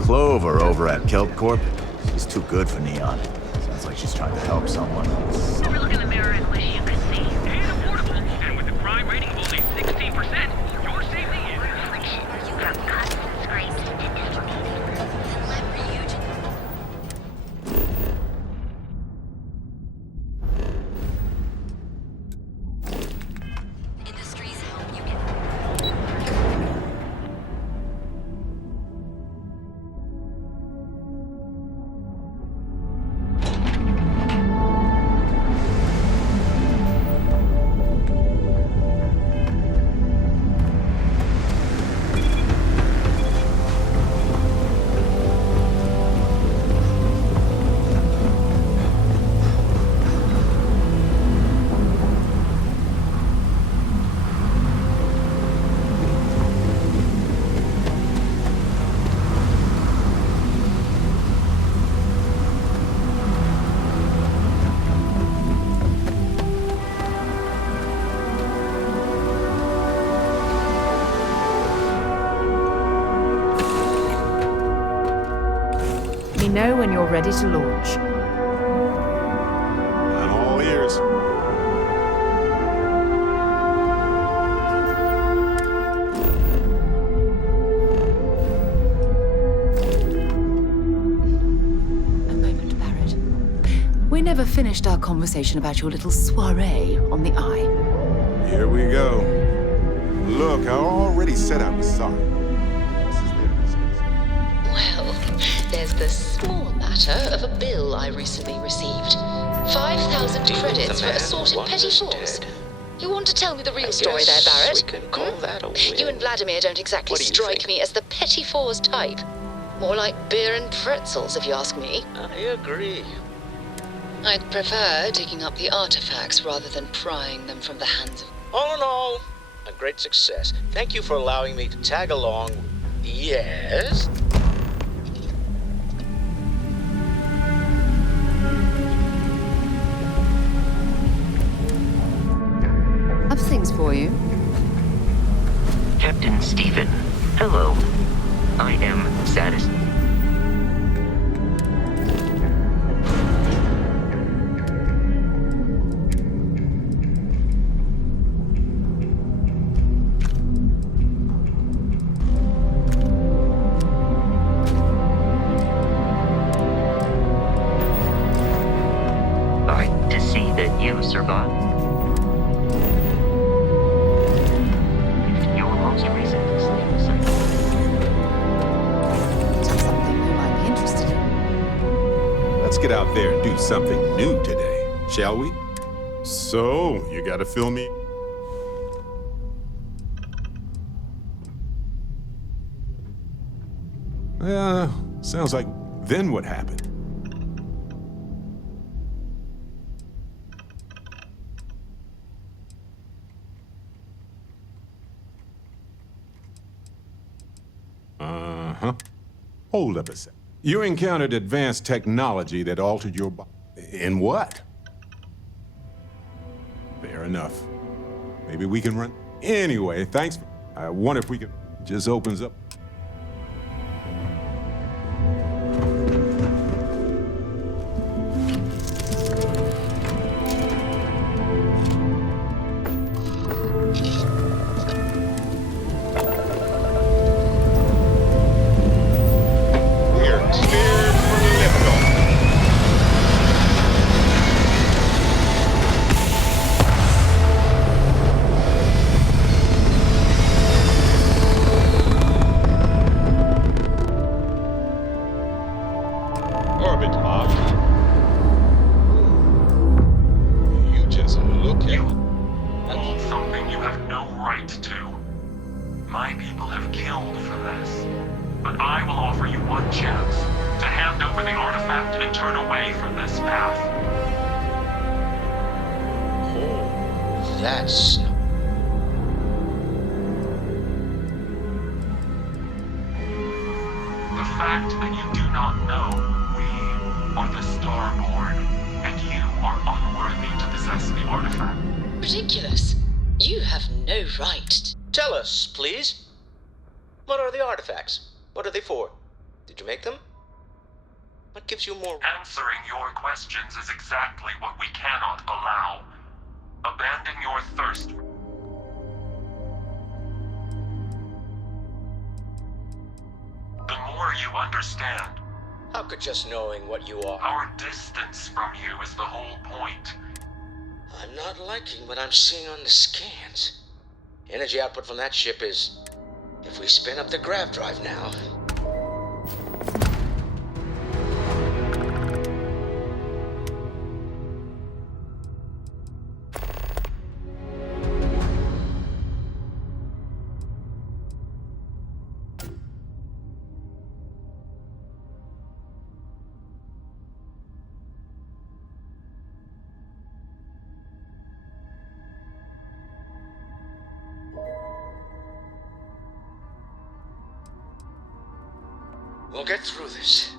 Clover over at Kelp Corp. She's too good for Neon. Sounds like she's trying to help someone. Look in the mirror and wish you could see. And affordable. And with a crime rating of only 16%, your safety is free. You have cousins graced and educated. Then let Ryujin... Industries help you get... Let me know when you're ready to launch. I'm all ears. We never finished our conversation about your little soiree on the Eye. Here we go. Look, I already said I was sorry. Well, there's the small matter of a bill I recently received. 5,000 credits for assorted petty fours. You want to tell me the real story there, Barrett? We can call that a win. You and Vladimir don't exactly strike me as the petty fours type. More like beer and pretzels, if you ask me. I agree. I'd prefer digging up the artifacts rather than prying them from the hands of... All in all, A great success. Thank you for allowing me to tag along. Yes? Have things for you. Captain Stephen, hello. I am satisfied. To see that you survived. Your most recent sleep cycle. Something you might be interested in. Let's get out there and do something new today, shall we? So, you gotta fill me. Sounds like then what happened? Uh-huh. Hold up a sec. You encountered advanced technology that altered your body. In what? Fair enough. Maybe we can run. Anyway, thanks. I wonder if we can. Just opens up. Orbit locked. You just look at it. Hold something you have no right to. My people have killed for this. But I will offer you one chance to hand over the artifact and turn away from this path. Oh, that's... The fact that you do not know we are the Starborn, and you are unworthy to possess the artifact. Ridiculous. You have no right. Tell us, please. What are the artifacts? What are they for? Did you make them? What gives you more... Answering your questions is exactly what we cannot allow. Abandon your thirst. The more you understand. How could just knowing what you are... Our distance from you is the whole point. I'm not liking what I'm seeing on the scans. Energy output from that ship is... If we spin up the grav drive now... We'll get through this.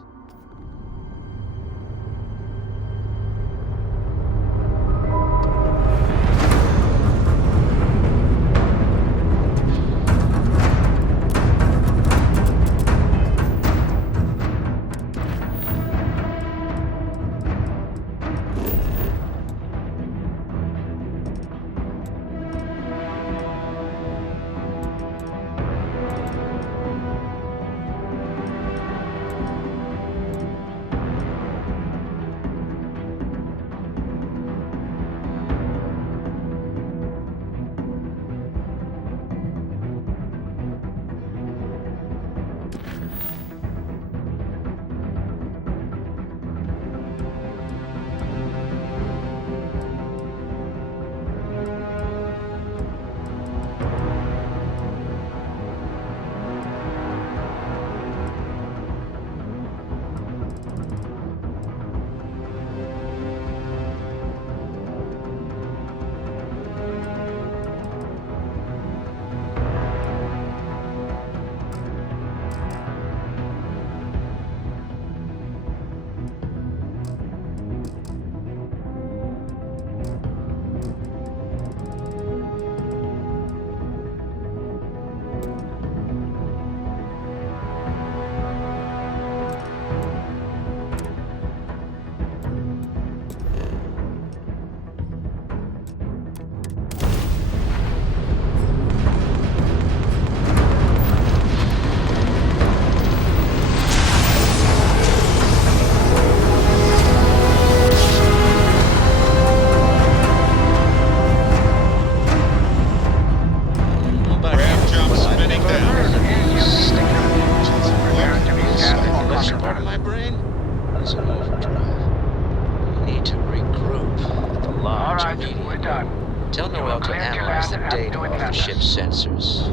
encyclopedia. we're done. Tell Noel to analyze the data off the ship's sensors.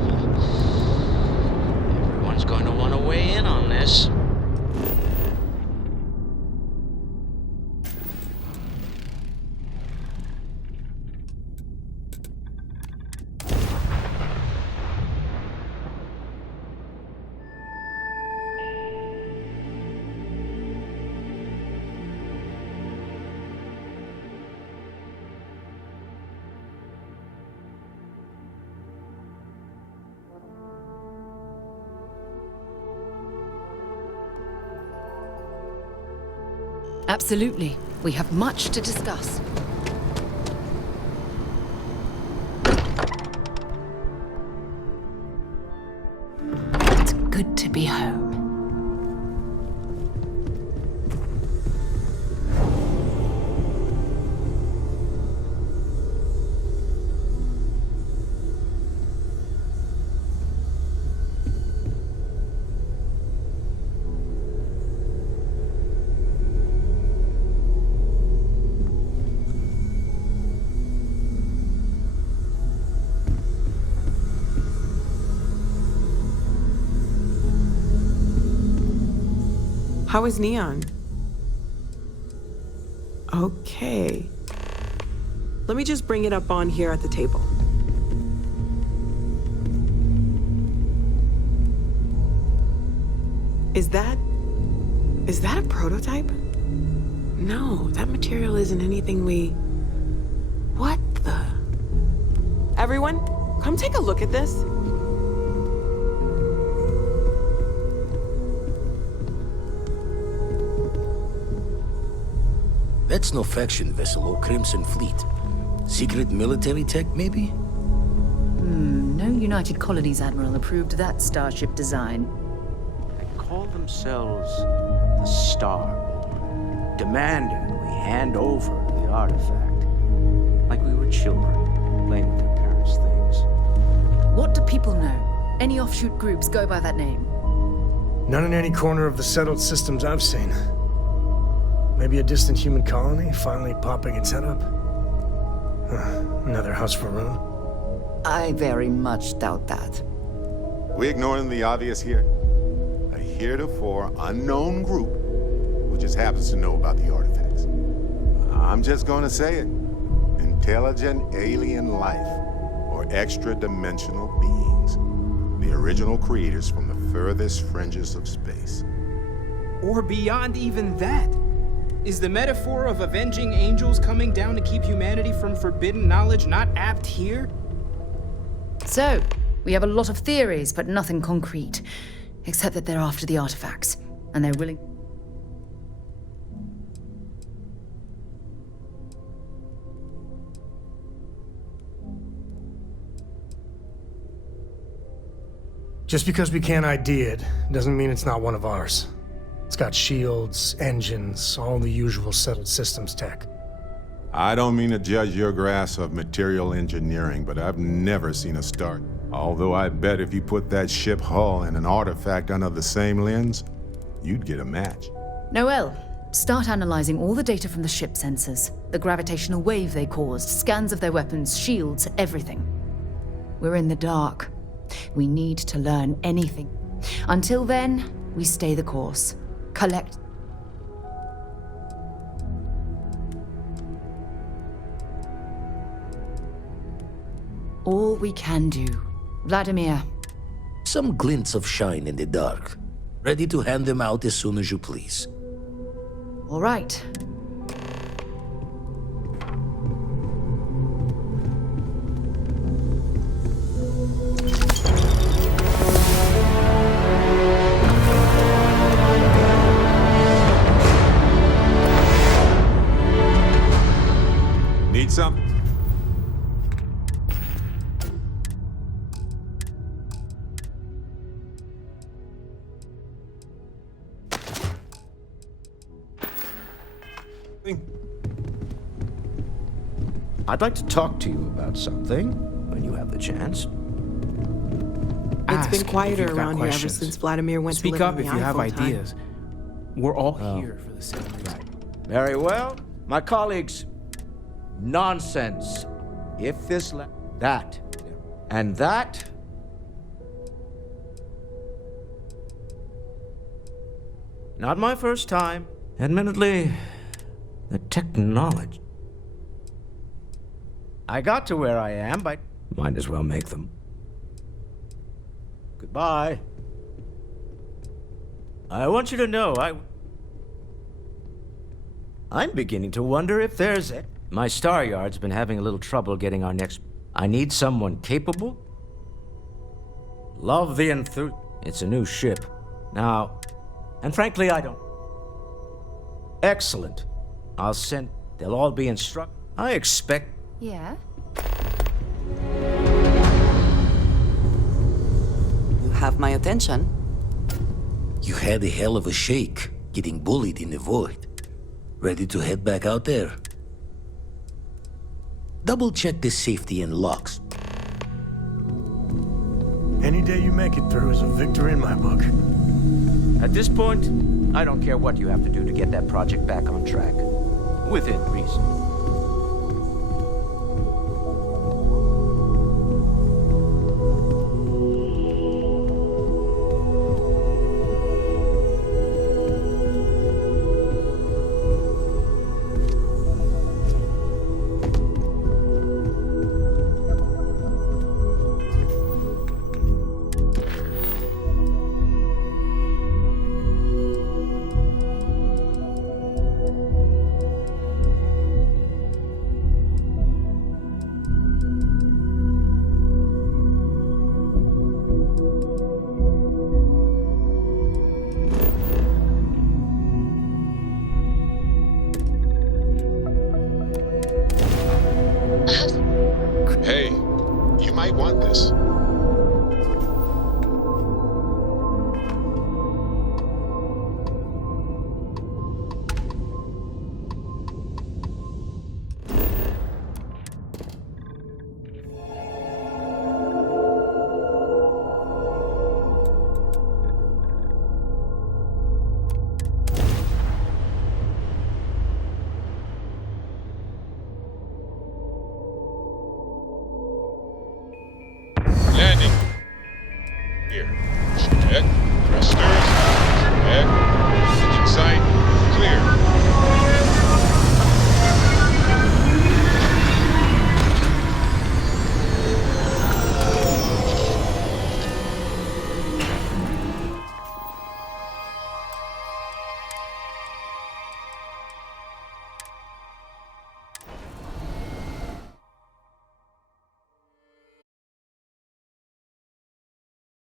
Everyone's going to want to weigh in on this. Absolutely. We have much to discuss. It's good to be home. How is Neon? Okay. Let me just bring it up on here at the table. Is that a prototype? No, that material isn't anything we... What the... Everyone, come take a look at this. That's no faction vessel or Crimson Fleet. Secret military tech, maybe? No United Colonies Admiral approved that starship design. They call themselves the Starborn. Demanded we hand over the artifact. Like we were children, playing with their parents' things. What do people know? Any offshoot groups go by that name? None in any corner of the settled systems I've seen. Maybe a distant human colony finally popping its head up? Another house for Rune? I very much doubt that. We ignoring the obvious here? A heretofore unknown group who just happens to know about the artifacts. I'm just gonna say it. Intelligent alien life, or extra-dimensional beings. The original creators from the furthest fringes of space. Or beyond even that. Is the metaphor of avenging angels coming down to keep humanity from forbidden knowledge not apt here? So, we have a lot of theories, but nothing concrete. Except that they're after the artifacts, and they're willing... Just because we can't ID it, doesn't mean it's not one of ours. It's got shields, engines, all the usual settled systems tech. I don't mean to judge your grasp of material engineering, but I've never seen a start. Although I bet if you put that ship hull and an artifact under the same lens, you'd get a match. Noel, start analyzing all the data from the ship sensors. The gravitational wave they caused, scans of their weapons, shields, everything. We're in the dark. We need to learn anything. Until then, we stay the course. Collect. All we can do. Vladimir. Some glints of shine in the dark. Ready to hand them out as soon as you please. All right. Need some? I'd like to talk to you about something when you have the chance. It's been quieter around here ever since Vladimir went to live on the Speak up if you have Eiffel time. ideas. We're all here for the same reason. Very well. My colleagues, Nonsense. If this that and that. Not my first time. Admittedly, the technology. I got to where I am, but might as well make them. Goodbye. I want you to know, I'm beginning to wonder if there's My Star Yard's been having a little trouble getting our next... I need someone capable. Love the enthusiasm. It's a new ship. Now, and frankly, I don't... Excellent. I'll send... They'll all be instructed. I expect... Yeah? You have my attention. You had a hell of a shake, getting bullied in the void. Ready to head back out there? Double-check the safety and locks. Any day you make it through is a victory in my book. At this point, I don't care what you have to do to get that project back on track. Within reason. Hey, you might want this.